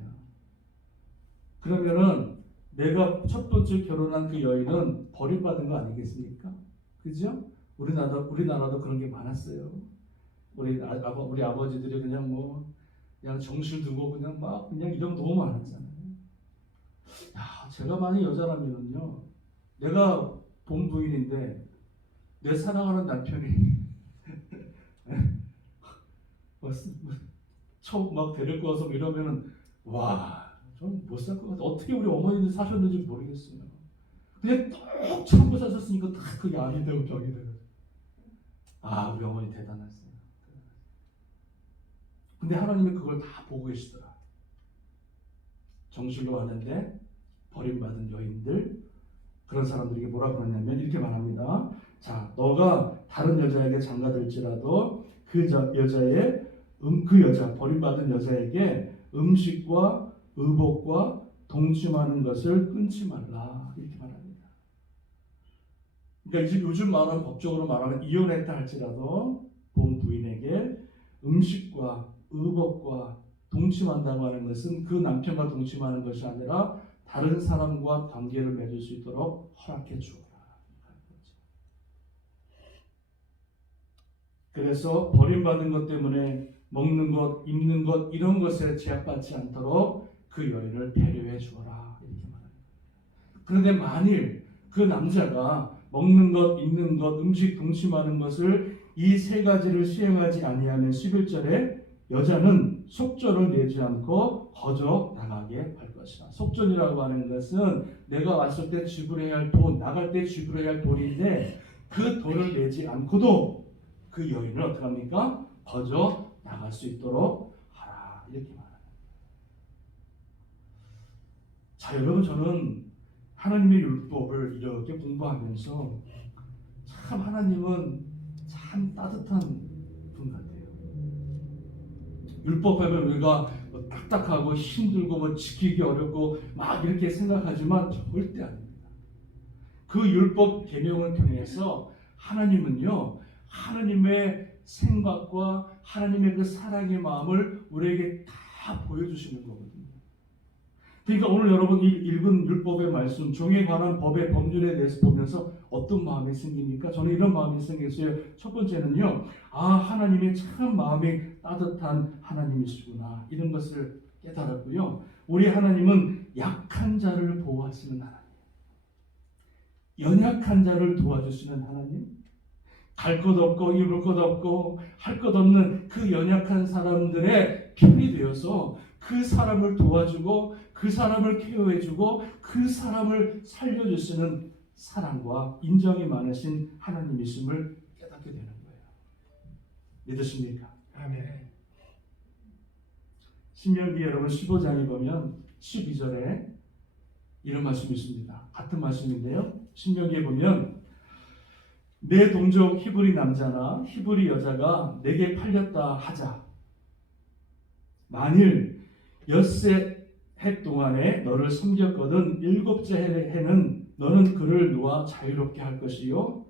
그러면은 내가 첫 번째 결혼한 그 여인은 버림받은 거 아니겠습니까? 그죠? 우리나라도 그런 게 많았어요. 우리 아버지들이 그냥 정실 두고 그냥 이런 너무 많았잖아요. 야, 제가 만약 여자라면요, 내가 본 부인인데 내 사랑하는 남편이 처음 막 데리고 와서 이러면은 와, 좀 못 살 것 같아. 어떻게 우리 어머니들 사셨는지 모르겠어요. 그냥 꼭 참고 사셨으니까 다 그게 암이 되고 병이 되고. 아, 우리 어머니 대단하세요. 근데 하나님이 그걸 다 보고 계시더라. 정실로 하는데 버림받은 여인들, 그런 사람들에게 뭐라 그러냐면 이렇게 말합니다. 자, 너가 다른 여자에게 장가들지라도 그 여자 버림받은 여자에게 음식과 의복과 동침하는 것을 끊지 말라 이렇게 말합니다. 그러니까 이제 요즘 말하는 법적으로 말하면 이혼했다 할지라도 본 부인에게 음식과 의복과 동침한다고 하는 것은 그 남편과 동침하는 것이 아니라 다른 사람과 관계를 맺을 수 있도록 허락해 주어라. 그래서 버림받은 것 때문에 먹는 것, 입는 것 이런 것에 제약받지 않도록 그 여인을 배려해 주어라 이렇게 말합니다. 그런데 만일 그 남자가 먹는 것, 입는 것, 음식 동침하는 것을 이 세 가지를 수행하지 아니하면 11절에 여자는 속전을 내지 않고 거저 나가게 할 것이다. 속전이라고 하는 것은 내가 왔을 때 지불해야 할 돈, 나갈 때 지불해야 할 돈인데 그 돈을 내지 않고도 그 여인을 어떻게 합니까? 거저 나갈 수 있도록 하라 이렇게 말합니다. 자, 여러분, 저는 하나님의 율법을 이렇게 공부하면서 참 하나님은 참 따뜻한 분 같아요. 율법하면 우리가 딱딱하고 힘들고 지키기 어렵고 막 이렇게 생각하지만 절대 아닙니다. 그 율법 계명을 통해서 하나님은요, 하나님의 생각과 하나님의 그 사랑의 마음을 우리에게 다 보여주시는 거거든요. 그러니까 오늘 여러분 읽은 율법의 말씀, 종에 관한 법의 법률에 대해서 보면서 어떤 마음이 생깁니까? 저는 이런 마음이 생겼어요. 첫 번째는요, 하나님이 참 마음이 따뜻한 하나님이시구나 이런 것을 깨달았고요. 우리 하나님은 약한 자를 보호하시는 하나님, 연약한 자를 도와주시는 하나님, 갈 것 없고 입을 것 없고 할 것 없는 그 연약한 사람들의 편이 되어서 그 사람을 도와주고 그 사람을 케어해주고 그 사람을 살려주시는 사랑과 인정이 많으신 하나님이심을 깨닫게 되는 거예요. 믿으십니까? 아멘. 신명기 여러분 15장에 보면 12절에 이런 말씀이 있습니다. 같은 말씀인데요. 신명기에 보면 내 동족 히브리 남자나 히브리 여자가 내게 팔렸다 하자. 만일 엿새 해 동안에 너를 섬겼거든 일곱째 해는 너는 그를 놓아 자유롭게 할 것이요.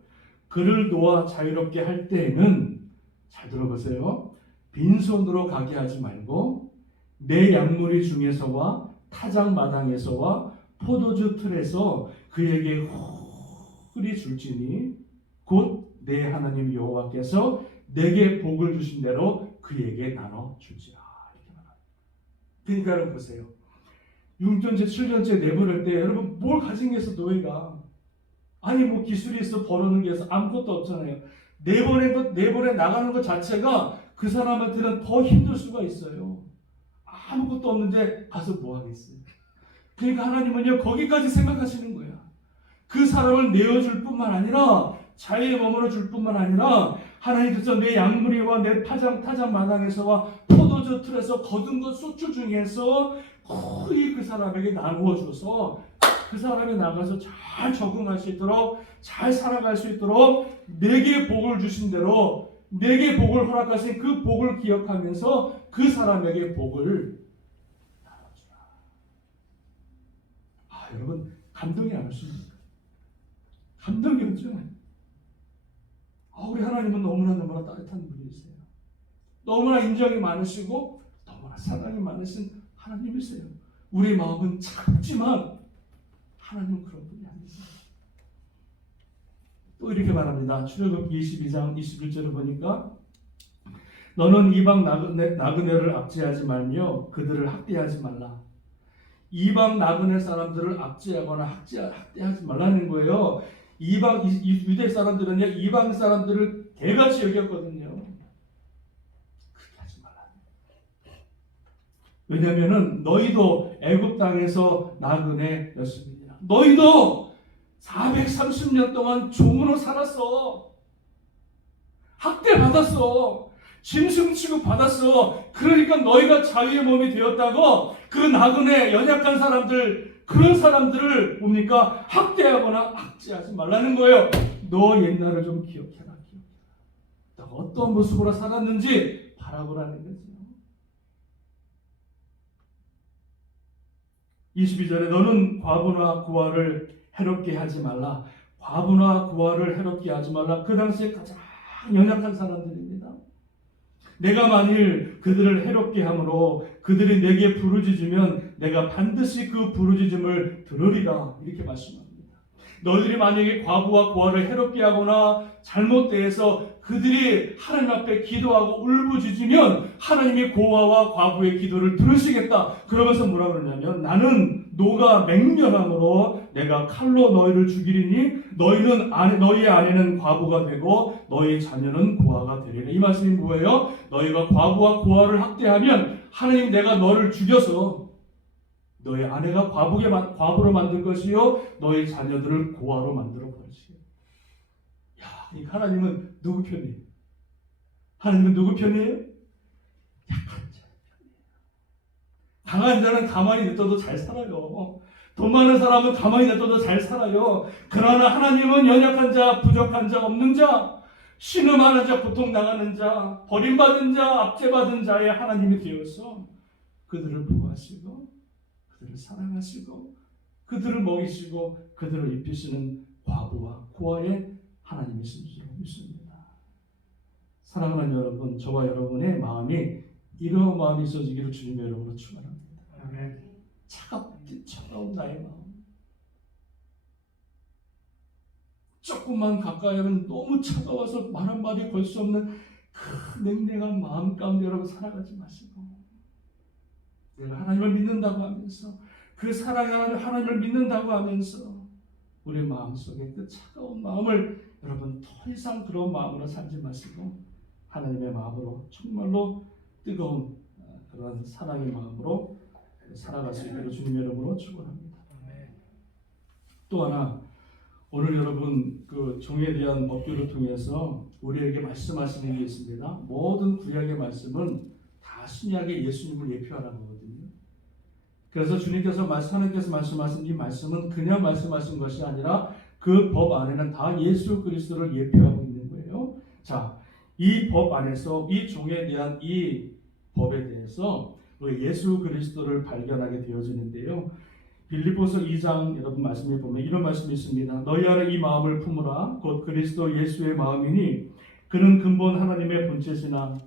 그를 놓아 자유롭게 할 때에는 잘 들어보세요. 빈손으로 가게 하지 말고 내 양무리 중에서와 타작 마당에서와 포도주 틀에서 그에게 훌히 줄지니 곧 내 하나님 여호와께서 내게 복을 주신 대로 그에게 나눠 줄지라. 이렇게 말합니다. 그러니까 여러분 보세요. 6년째 7년째 내보낼 때 여러분 뭘 가진 게 있어 노예가? 아니 뭐 기술이 있어 벌어는 게 있어 아무것도 없잖아요. 내보내 나가는 것 자체가 그 사람한테는 더 힘들 수가 있어요. 아무것도 없는데 가서 뭐 하겠어요? 그러니까 하나님은요 거기까지 생각하시는 거야. 그 사람을 내어줄 뿐만 아니라 자유에 머물러 줄 뿐만 아니라 하나님께서 내 양무리와 내 타작 마당에서와 포도주 틀에서 거둔 것 소출 중에서 거의 그 사람에게 나누어 줘서 그 사람이 나가서 잘 적응할 수 있도록 잘 살아갈 수 있도록 내게 복을 주신 대로 내게 복을 허락하신 그 복을 기억하면서 그 사람에게 복을 나눠주라. 여러분 감동이 안 오십니까? 감동이 없잖아요. 우리 하나님은 너무나 따뜻한 분이세요. 너무나 인정이 많으시고 너무나 사랑이 많으신 하나님이세요. 우리 마음은 차갑지만 하나님은 그런 분이 아니세요. 또 이렇게 말합니다. 출애굽기 22장 21절을 보니까 너는 이방 나그네를 압제하지 말며 그들을 학대하지 말라. 이방 나그네 사람들을 압제하거나 학대하지 말라는 거예요. 유대 사람들은요 이방 사람들을 개같이 여겼거든요. 그렇게 하지 말라. 왜냐하면은 너희도 애굽 땅에서 나그네였습니다. 너희도 430년 동안 종으로 살았어. 학대받았어. 짐승 취급받았어. 그러니까 너희가 자유의 몸이 되었다고 그 나그네 연약한 사람들 그런 사람들을 뭡니까? 학대하거나 압제하지 말라는 거예요. 너 옛날을 좀 기억해라. 너가 어떤 모습으로 살았는지 바라보라는 거죠. 22절에 너는 과부나 고아를 해롭게 하지 말라. 과부나 고아를 해롭게 하지 말라. 그 당시에 가장 연약한 사람들입니다. 내가 만일 그들을 해롭게 함으로 그들이 내게 부르짖으면 내가 반드시 그 부르짖음을 들으리라. 이렇게 말씀합니다. 너희들이 만약에 과부와 고아를 해롭게 하거나 잘못 대해서 그들이 하나님 앞에 기도하고 울부짖으면 하나님이 고아와 과부의 기도를 들으시겠다. 그러면서 뭐라 그러냐면 나는 노가 맹렬함으로 내가 칼로 너희를 죽이리니 너희 아내는 과부가 되고 너희 자녀는 고아가 되리라. 이 말씀이 뭐예요? 너희가 과부와 고아를 학대하면 하나님 내가 너를 죽여서 너희 아내가 과부로 만들 것이요 너희 자녀들을 고아로 만들어 버리시오. 야, 이 하나님은 누구 편이에요? 하나님은 누구 편이에요? 약한 자 편이에요. 강한 자는 가만히 냅둬도 잘 살아요. 돈 많은 사람은 가만히 냅둬도 잘 살아요. 그러나 하나님은 연약한 자, 부족한 자, 없는 자, 신음하는 자, 고통당하는 자, 버림받은 자, 압제받은 자의 하나님이 되어서 그들을 보호하시고 그들을 사랑하시고 그들을 먹이시고 그들을 입히시는 과부와 고아의 하나님이신 줄 믿습니다. 사랑하는 여러분, 저와 여러분의 마음이 이런 마음이 있어지기를 주님의 이름으로 축원합니다. 아멘. 차가운 나의 마음. 조금만 가까이 하면 너무 차가워서 말 한마디 걸 수 없는 그 냉랭한 마음 가운데 여러분 살아가지 마시고 내가 하나님을 믿는다고 하면서 그 사랑하는 하나님을 믿는다고 하면서 우리 마음속에 그 차가운 마음을 여러분 더 이상 그런 마음으로 살지 마시고 하나님의 마음으로 정말로 뜨거운 그런 사랑의 마음으로 살아갈 수 있기를 주님의 이름으로 축원합니다. 또 하나 오늘 여러분 그 종에 대한 법규를 통해서 우리에게 말씀하시는 게 있습니다. 모든 구약의 말씀은 다 신약의 예수님을 예표하라는 거거든요. 그래서 주님께서 하나님께서 말씀하신 이 말씀은 그냥 말씀하신 것이 아니라 그 법 안에는 다 예수 그리스도를 예표하고 있는 거예요. 자, 이 법 안에서 이 종에 대한 이 법에 대해서 예수 그리스도를 발견하게 되어지는데요. 빌립보서 2장 여러분 말씀에 보면 이런 말씀이 있습니다. 너희 안에 이 마음을 품으라. 곧 그리스도 예수의 마음이니 그는 근본 하나님의 본체시나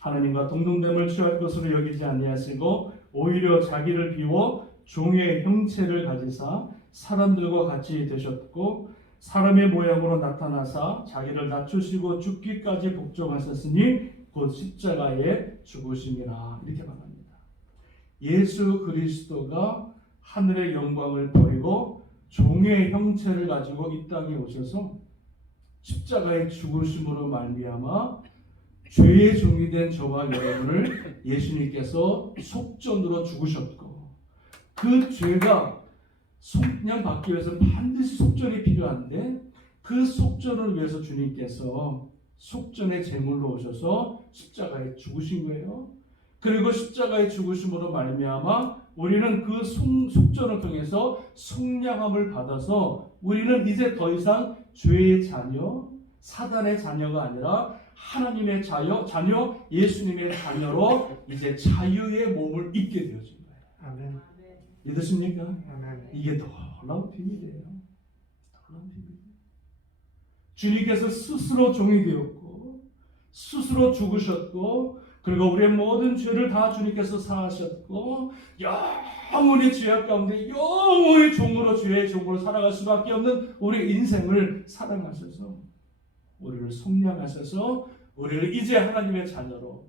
하나님과 동등됨을 취할 것으로 여기지 아니하시고 오히려 자기를 비워 종의 형체를 가지사 사람들과 같이 되셨고 사람의 모양으로 나타나사 자기를 낮추시고 죽기까지 복종하셨으니 곧 십자가에 죽으심이라. 이렇게 말합니다. 예수 그리스도가 하늘의 영광을 버리고 종의 형체를 가지고 이 땅에 오셔서 십자가의 죽으심으로 말미암아 죄의 종이 된 저와 여러분을 예수님께서 속전으로 죽으셨고 그 죄가 속량받기 위해서 반드시 속전이 필요한데 그 속전을 위해서 주님께서 속전의 제물로 오셔서 십자가에 죽으신 거예요. 그리고 십자가의 죽으심으로 말미암아 우리는 그 속전을 통해서 속량함을 받아서 우리는 이제 더 이상 죄의 자녀, 사단의 자녀가 아니라 하나님의 자녀, 예수님의 자녀로 이제 자유의 몸을 입게 되어진 거예요. 아멘. 믿으십니까? 아멘. 이게 놀라운 비밀이에요. 놀라운 비밀. 주님께서 스스로 종이 되었고 스스로 죽으셨고 그리고 우리의 모든 죄를 다 주님께서 사하셨고 영원히 죄악 가운데 영원히 종으로 죄의 종으로 살아갈 수밖에 없는 우리 인생을 사랑하셔서 우리를 속량하셔서 우리를 이제 하나님의 자녀로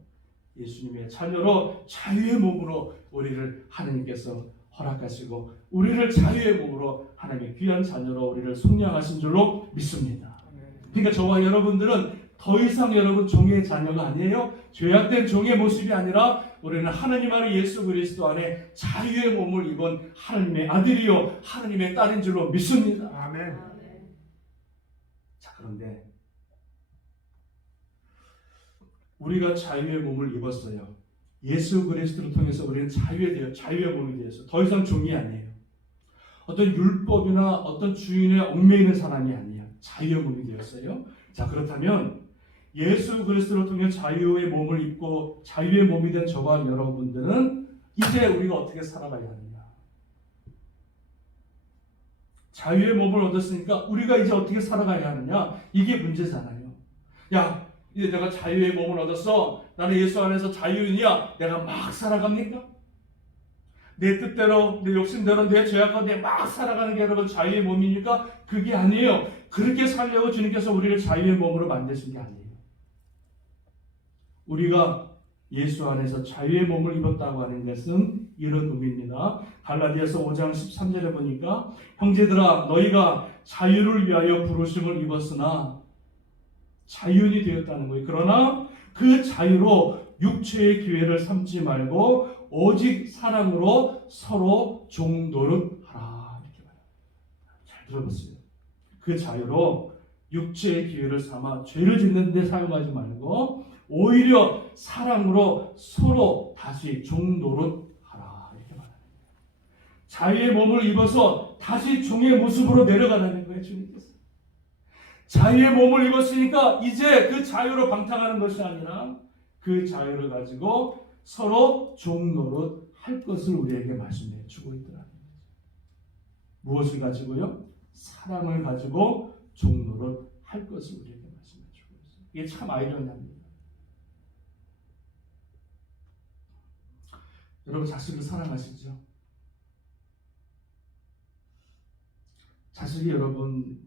예수님의 자녀로 자유의 몸으로 우리를 하나님께서 허락하시고 우리를 자유의 몸으로 하나님의 귀한 자녀로 우리를 속량하신 줄로 믿습니다. 그러니까 저와 여러분들은 더 이상 여러분 종의 자녀가 아니에요. 죄악된 종의 모습이 아니라 우리는 하나님 안에 예수 그리스도 안에 자유의 몸을 입은 하나님의 아들이요 하나님의 딸인 줄로 믿습니다. 아멘. 자, 그런데 우리가 자유의 몸을 입었어요. 예수 그리스도를 통해서 우리는 자유의 몸이 되었어요. 더 이상 종이 아니에요. 어떤 율법이나 어떤 주인의 얽매이는 사람이 아니에요. 자유의 몸이 되었어요. 자, 그렇다면 예수 그리스도를 통해 자유의 몸을 입고 자유의 몸이 된 저와 여러분들은 이제 우리가 어떻게 살아가야 하느냐? 자유의 몸을 얻었으니까 우리가 이제 어떻게 살아가야 하느냐? 이게 문제잖아요. 야, 이제 내가 자유의 몸을 얻었어. 나는 예수 안에서 자유인이야. 내가 막 살아갑니까? 내 뜻대로, 내 욕심대로, 내 죄악 가운데 막 살아가는 게 여러분 자유의 몸입니까? 그게 아니에요. 그렇게 살려고 주님께서 우리를 자유의 몸으로 만드신 게 아니에요. 우리가 예수 안에서 자유의 몸을 입었다고 하는 것은 이런 의미입니다. 갈라디아서 5장 13절에 보니까 형제들아 너희가 자유를 위하여 부르심을 입었으나 자유인이 되었다는 거예요. 그러나 그 자유로 육체의 기회를 삼지 말고 오직 사랑으로 서로 종노릇하라. 이렇게 말해요. 잘 들어보세요. 그 자유로 육체의 기회를 삼아 죄를 짓는 데 사용하지 말고 오히려 사랑으로 서로 다시 종노릇하라. 이렇게 말합니다. 자유의 몸을 입어서 다시 종의 모습으로 내려가라는 거예요. 주님께서. 자유의 몸을 입었으니까 이제 그 자유로 방탕하는 것이 아니라 그 자유를 가지고 서로 종노릇 할 것을 우리에게 말씀해 주고 있더라고요. 무엇을 가지고요? 사랑을 가지고 종노릇 할 것을 우리에게 말씀해 주고 있어요. 이게 참 아이러니합니다. 여러분 자식을 사랑하시죠? 자식이 여러분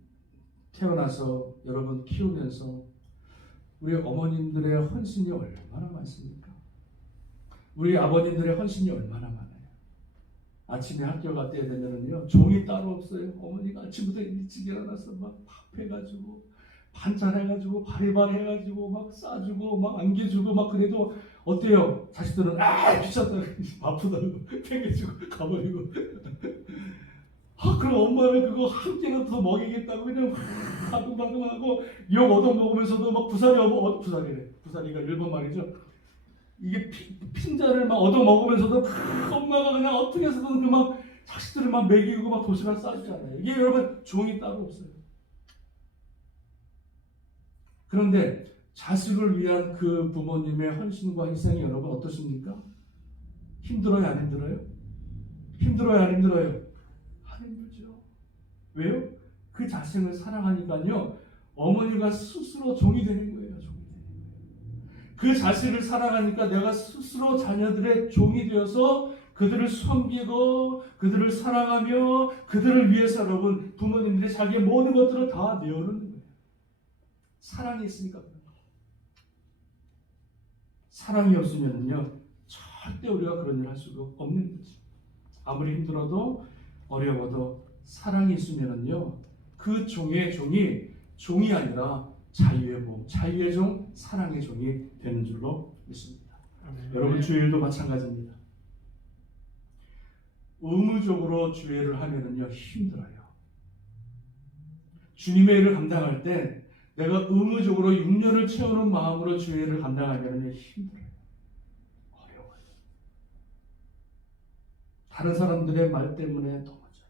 태어나서 여러분 키우면서 우리 어머님들의 헌신이 얼마나 많습니까? 우리 아버님들의 헌신이 얼마나 많아요. 아침에 학교 갈 때 되면은요 종이 따로 없어요. 어머니가 아침부터 일찍 일어나서 막 밥 해가지고 반찬 해가지고 바리바리 해가지고 막 싸주고 막 안겨주고 막 그래도 어때요? 자식들은 아 귀찮다 바쁘다고 팽개주고 가버리고 그럼 엄마는 그거 한 끼는 더 먹이겠다고 그냥 바둥바둥하고 욕 얻어먹으면서도 막 부사리래. 부사리가 일본 말이죠. 이게 핀자를 막 얻어먹으면서도 엄마가 그냥 어떻게 해서든 그 막 자식들을 막 먹이고 막 도시락 싸주잖아요. 이게 여러분 종이 따로 없어요. 그런데 자식을 위한 그 부모님의 헌신과 희생이 여러분 어떠십니까? 힘들어요? 안 힘들어요? 힘들어요? 안 힘들어요? 안 힘들죠. 왜요? 그 자식을 사랑하니까요 어머니가 스스로 종이 되는 거예요. 종이 되는 거예요. 그 자식을 사랑하니까 내가 스스로 자녀들의 종이 되어서 그들을 섬기고 그들을 사랑하며 그들을 위해서 여러분 부모님들이 자기의 모든 것들을 다 내어놓는 거예요. 사랑이 있으니까 그런 거예요. 사랑이 없으면요 절대 우리가 그런 일을 할 수가 없는 거죠. 아무리 힘들어도 어려워도 사랑이 있으면요 그 종의 종이 아니라 자유의 몸, 자유의 종, 사랑의 종이 되는 줄로 믿습니다. 여러분 주일도 마찬가지입니다. 의무적으로 주일을 하면은요 힘들어요. 주님의 일을 감당할 때 내가 의무적으로 6년을 채우는 마음으로 주일을 감당하면은요 힘들어요. 어려워요. 다른 사람들의 말 때문에 넘어져요.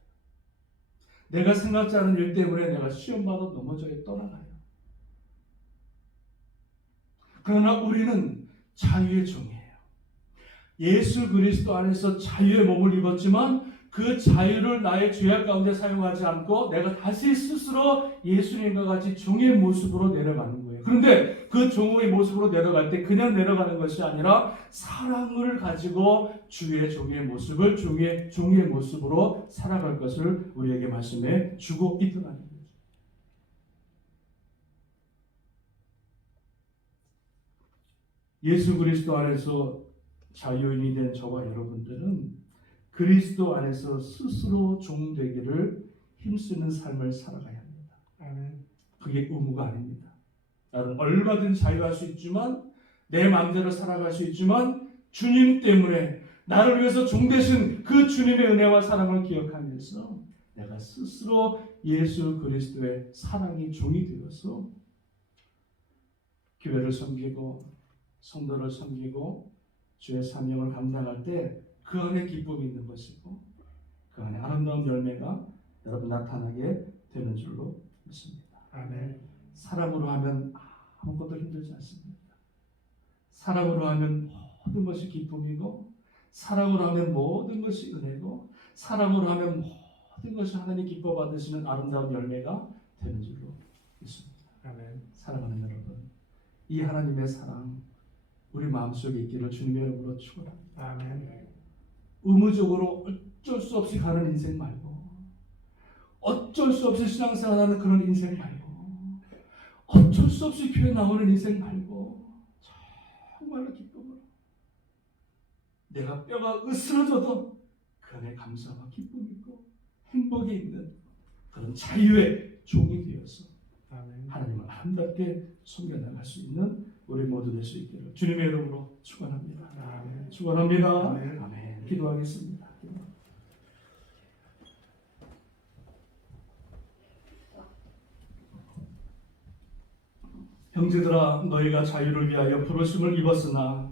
내가 생각지 않은 일 때문에 내가 시험받아 넘어져요. 떠나가요. 그러나 우리는 자유의 종이에요. 예수 그리스도 안에서 자유의 몸을 입었지만 그 자유를 나의 죄악 가운데 사용하지 않고 내가 다시 스스로 예수님과 같이 종의 모습으로 내려가는 거예요. 그런데 그 종의 모습으로 내려갈 때 그냥 내려가는 것이 아니라 사랑을 가지고 주의 종의 모습을 종의 모습으로 살아갈 것을 우리에게 말씀해 주고 있더라는 거죠. 예수 그리스도 안에서 자유인이 된 저와 여러분들은 그리스도 안에서 스스로 종되기를 힘쓰는 삶을 살아가야 합니다. 그게 의무가 아닙니다. 나는 얼마든 자유할 수 있지만 내 마음대로 살아갈 수 있지만 주님 때문에 나를 위해서 종 되신 그 주님의 은혜와 사랑을 기억하면서 내가 스스로 예수 그리스도의 사랑의 종이 되어서 교회를 섬기고 성도를 섬기고 주의 사명을 감당할 때 그 안에 기쁨이 있는 것이고 그 안에 아름다운 열매가 여러분 나타나게 되는 줄로 믿습니다. 아멘. 사랑으로 하면 아무것도 힘들지 않습니다. 사랑으로 하면 모든 것이 기쁨이고 사랑으로 하면 모든 것이 은혜고 사랑으로 하면 모든 것이 하나님 기뻐 받으시는 아름다운 열매가 되는 줄로 믿습니다. 아멘. 사랑하는 여러분, 이 하나님의 사랑 우리 마음속에 있기를 주님의 이름으로 축원합니다. 아멘. 의무적으로 어쩔 수 없이 가는 인생 말고, 어쩔 수 없이 신앙생활하는 그런 인생 말고, 어쩔 수 없이 교회 나오는 인생 말고, 정말로 기쁨으로 내가 뼈가 으스러져도 그 안에 감사와 기쁨이 있고 행복이 있는 그런 자유의 종이 되어서 아멘. 하나님을 아름답게 섬겨나갈 수 있는 우리 모두 될 수 있기를 주님의 이름으로 축원합니다. 아멘. 축원합니다. 아멘. 아멘. 기도하겠습니다. 형제들아, 너희가 자유를 위하여 부르심을 입었으나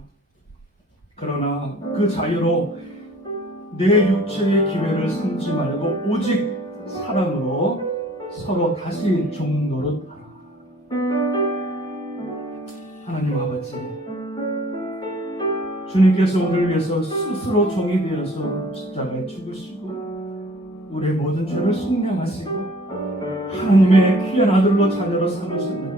그러나 그 자유로 내 육체의 기회를 삼지 말고 오직 사랑으로 서로 다시 종 노릇하라. 하나님 아버지, 주님께서 우리를 위해서 스스로 종이 되어서 십자가에 죽으시고 우리의 모든 죄를 속량하시고 하나님의 귀한 아들로 자녀로 삼으셨는데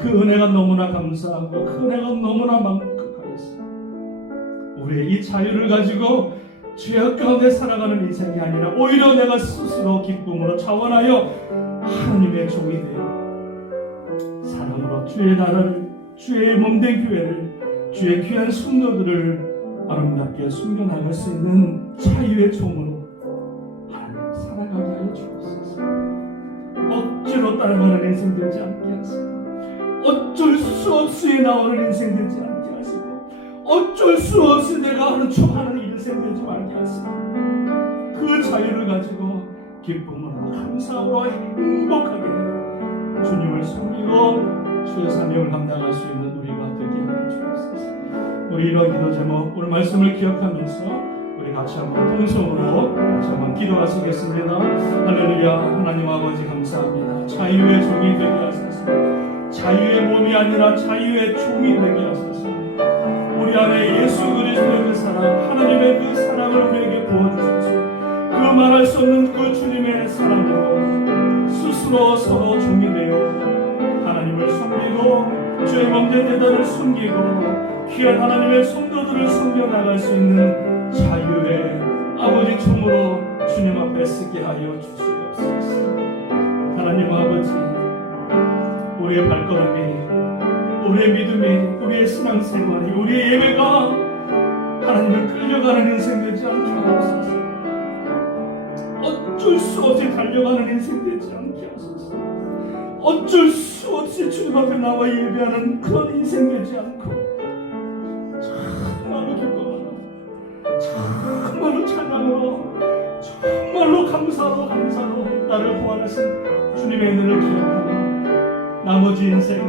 그 은혜가 너무나 감사하고 그 은혜가 너무나 만극하였습니다. 우리의 이 자유를 가지고 죄악 가운데 살아가는 인생이 아니라 오히려 내가 스스로 기쁨으로 자원하여 하나님의 종이 되어 사랑으로 주의 나라를, 주의 몸된 교회를, 주의 귀한 성도들을 아름답게 숨겨나갈 수 있는 자유의 종으로 하나님 살아가게 하여 주옵소서. 억지로 따라가는 인생 되지 않게 하시고, 어쩔 수 없이 나오는 인생 되지 않게 하시고, 어쩔 수 없이 내가 하는 척하는 인생 되지 말게 하시고, 그 자유를 가지고 기쁨으로 감사로 행복하게 주님을 섬기고 주의 사명을 감당할 수 있는 우리가 되게 하여 주옵소서. 우리 이런 기도 제목, 오늘 말씀을 기억하면서 우리 같이 한번 통성으로 같이 한번 기도하시겠습니다. 할렐루야. 하나님 아버지 감사합니다. 자유의 종이 되게 하소서. 자유의 몸이 아니라 자유의 종이 되게 하소서. 우리 안에 예수 그리스도의 그 사랑, 하나님의 그 사랑을 우리에게 부어주소서. 그 말할 수 없는 그 주님의 사랑으로 스스로 서로 종이 되어 하나님을 섬기고 주의 몸된 대단을 숨기고 귀한 하나님의 성도들을 섬겨 나갈 수 있는 자유의 아버지 종으로 주님 앞에 쓰게 하여 주시옵소서. 하나님 아버지, 우리의 발걸음이, 우리의 믿음이, 우리의 신앙생활이, 우리의 예배가 하나님을 끌려가는 인생 되지 않게 하옵소서. 어쩔 수 없이 달려가는 인생 되지 않게 하소서. 어쩔 수 없이 주님 앞에 나와 예배하는 그런 인생 되지 않고 정말로 기뻐하라, 정말로 찬양으로, 정말로 감사로 나를 구원하신 주님의 은혜를 기억하고 나머지 인생,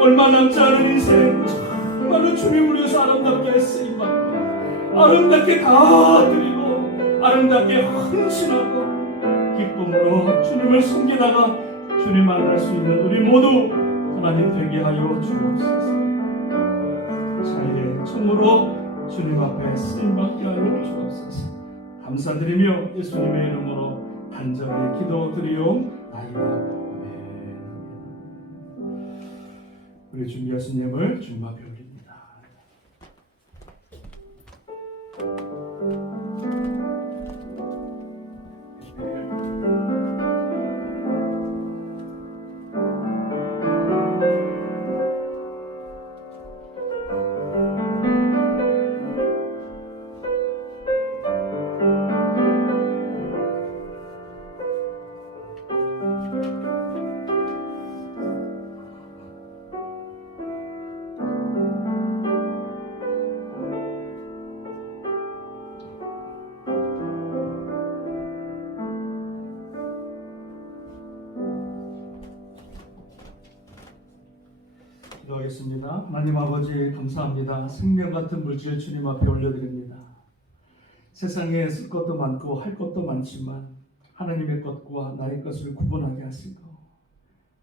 얼마 남지 않은 인생 정말로 주님을 위해서 아름답게 쓰임받고 아름답게 다 드리고 아름답게 헌신하고 기쁨으로 주님을 섬기다가 주님 만날 수 있는 우리 모두 하나님 되게 하여 주옵소서. 자유의 총으로 주님 앞에 쓰임받게 하여 주옵소서. 감사드리며 예수님의 이름으로 간절히 기도드리옵나이다. 아멘. 우리 준비하신 예물 주님 앞에 올립니다. 기도하겠습니다. 하나님 아버지 감사합니다. 생명 같은 물질 주님 앞에 올려드립니다. 세상에 쓸 것도 많고 할 것도 많지만 하나님의 것과 나의 것을 구분하게 하시고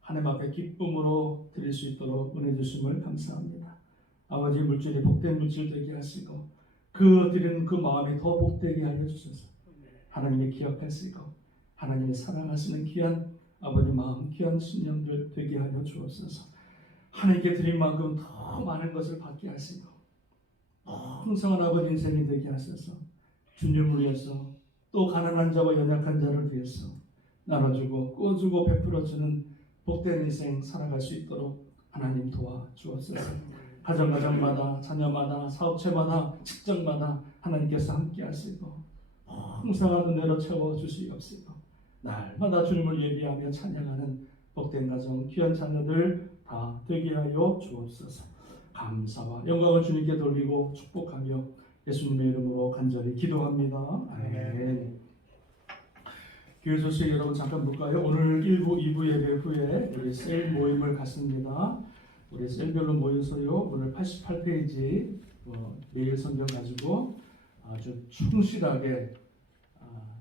하나님 앞에 기쁨으로 드릴 수 있도록 은혜 주심을 감사합니다. 아버지 물질이 복된 물질 되게 하시고 그 드리는 그 마음이 더 복되게 하여 주소서. 하나님이 기억하시고 하나님이 사랑하시는 귀한 아버지 마음, 귀한 신령들 되게 하여 주옵소서. 하나님께 드린 만큼 더 많은 것을 받게 하시고 풍성한 아버지 인생이 되게 하셔서 주님을 위해서 또 가난한 자와 연약한 자를 위해서 나눠주고 꾸어주고 베풀어주는 복된 인생 살아갈 수 있도록 하나님 도와주옵소서. 가정마다 자녀마다 사업체마다 직장마다 하나님께서 함께 하시고 풍성한 은혜로 채워주시옵시고 날마다 주님을 예비하며 찬양하는 복된 가정 귀한 자녀들 다 되게 하여 주옵소서. 감사와 영광을 주님께 돌리고 축복하며 예수님의 이름으로 간절히 기도합니다. 아멘. 교회 소식 여러분 잠깐 볼까요? 오늘 1부, 2부 예배 후에 우리 셀 모임을 갖습니다. 우리 셀별로 모여서요. 오늘 88페이지 매일 성경 가지고 아주 충실하게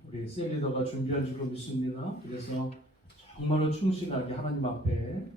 우리 셀 리더가 준비한 줄로 믿습니다. 그래서 정말로 충실하게 하나님 앞에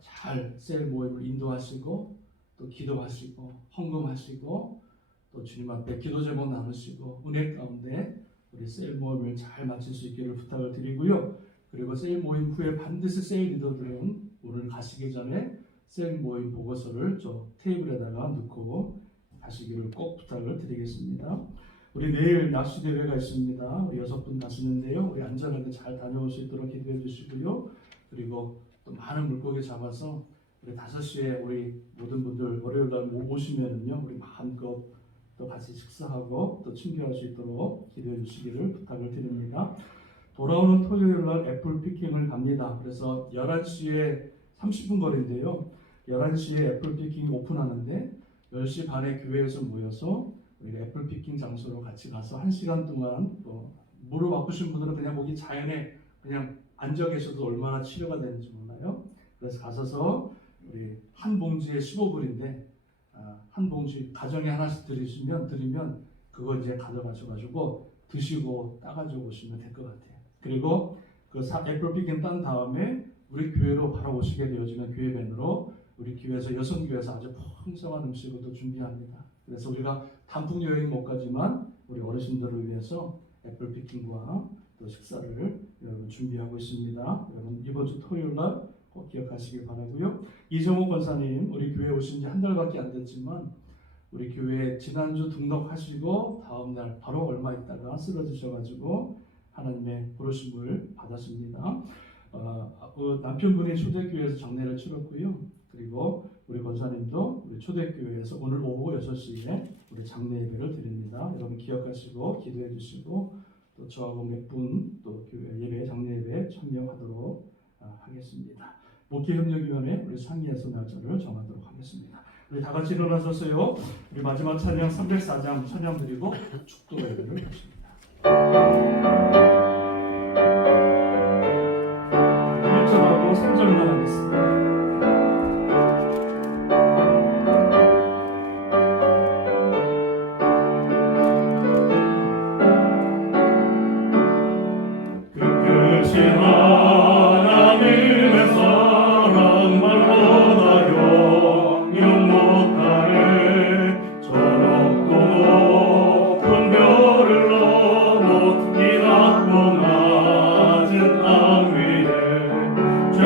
잘 셀 모임을 인도하시고 또 기도하시고 헌금하시고 또 주님 앞에 기도 제목 나누시고 은혜 가운데 우리 셀 모임을 잘 마칠 수 있기를 부탁을 드리고요. 그리고 셀 모임 후에 반드시 셀 리더들은 오늘 가시기 전에 셀 모임 보고서를 저 테이블에다가 넣고 가시기를 꼭 부탁을 드리겠습니다. 우리 내일 낚시 대회가 있습니다. 우리 6분 가시는데요. 우리 안전하게 잘 다녀올 수 있도록 기도해 주시고요. 그리고 또 많은 물고기 잡아서 우리 5시에 우리 모든 분들 월요일 날 오시면은요. 우리 마음껏 또 같이 식사하고 또 친교할 수 있도록 기도해 주시기를 부탁을 드립니다. 돌아오는 토요일 날 애플 피킹을 갑니다. 그래서 11시에 30분 거리인데요. 11시에 애플 피킹 오픈하는데 10시 반에 교회에서 모여서 우리가 애플 피킹 장소로 같이 가서 1시간 동안 또 무릎 아프신 분들은 그냥 거기 자연에 그냥 앉아 계셔도 얼마나 치료가 되는지 몰라요. 그래서 가셔서 우리 한 봉지에 15불인데 한 봉지 가정에 하나씩 드리면 그거 이제 가져가셔가지고 드시고 따가지고 오시면 될 것 같아요. 그리고 그 애플 피킹 딴 다음에 우리 교회로 바로 오시게 되어지면 교회 밴으로 우리 교회에서 여성교회에서 아주 풍성한 음식을 또 준비합니다. 그래서 우리가 단풍 여행 못 가지만 우리 어르신들을 위해서 애플 피킹과 또 식사를 여러분 준비하고 있습니다. 여러분 이번 주 토요일 날 꼭 기억하시길 바라고요. 이정호 권사님 우리 교회 오신 지 한 달밖에 안 됐지만 우리 교회에 지난주 등록하시고 다음날 바로 얼마 있다가 쓰러지셔가지고 하나님의 부르심을 받았습니다. 남편분이 초대교회에서 장례를 치렀고요. 그리고 우리 권사님도 우리 초대교회에서 오늘 오후 6시에 우리 장례 예배를 드립니다. 여러분 기억하시고 기도해 주시고 또 저하고 몇 분 또 교회 예배 장례 예배에 참여하도록 하겠습니다. 목회협력위원회 우리 상의해서 날짜를 정하도록 하겠습니다. 우리 다 같이 일어나서서요. 우리 마지막 찬양 304장 찬양 드리고 축도 예배를 하십니다. 1절하고 3절만 하겠습니다. 죄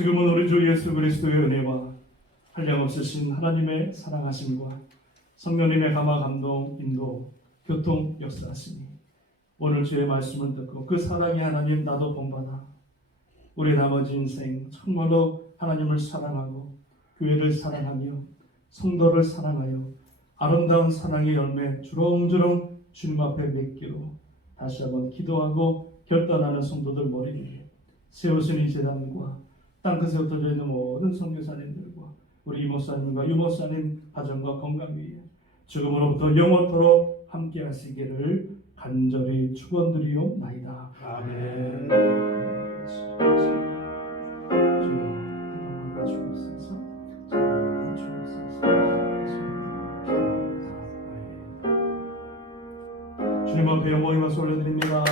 지금은 우리 주 예수 그리스도의 은혜와 한량없으신 하나님의 사랑하심과 성령님의 감화 감동 인도 교통 역사하시니 오늘 주의 말씀을 듣고 그 사랑의 하나님 나도 본받아 우리 나머지 인생 정말로 하나님을 사랑하고 교회를 사랑하며 성도를 사랑하여 아름다운 사랑의 열매 주렁주렁 주님 앞에 맺기로 다시 한번 기도하고 결단하는 성도들 머리 위에 세우신 이 재단과 땅끝에 흩어져 있는 모든 선교사님들과 우리 이목사님과 유목사님 가정과 건강 위에 지금으로부터 영원토록 함께 하시기를 간절히 축원드리옵나이다. 아멘. 주님 앞에 영광의 박수 올려드립니다.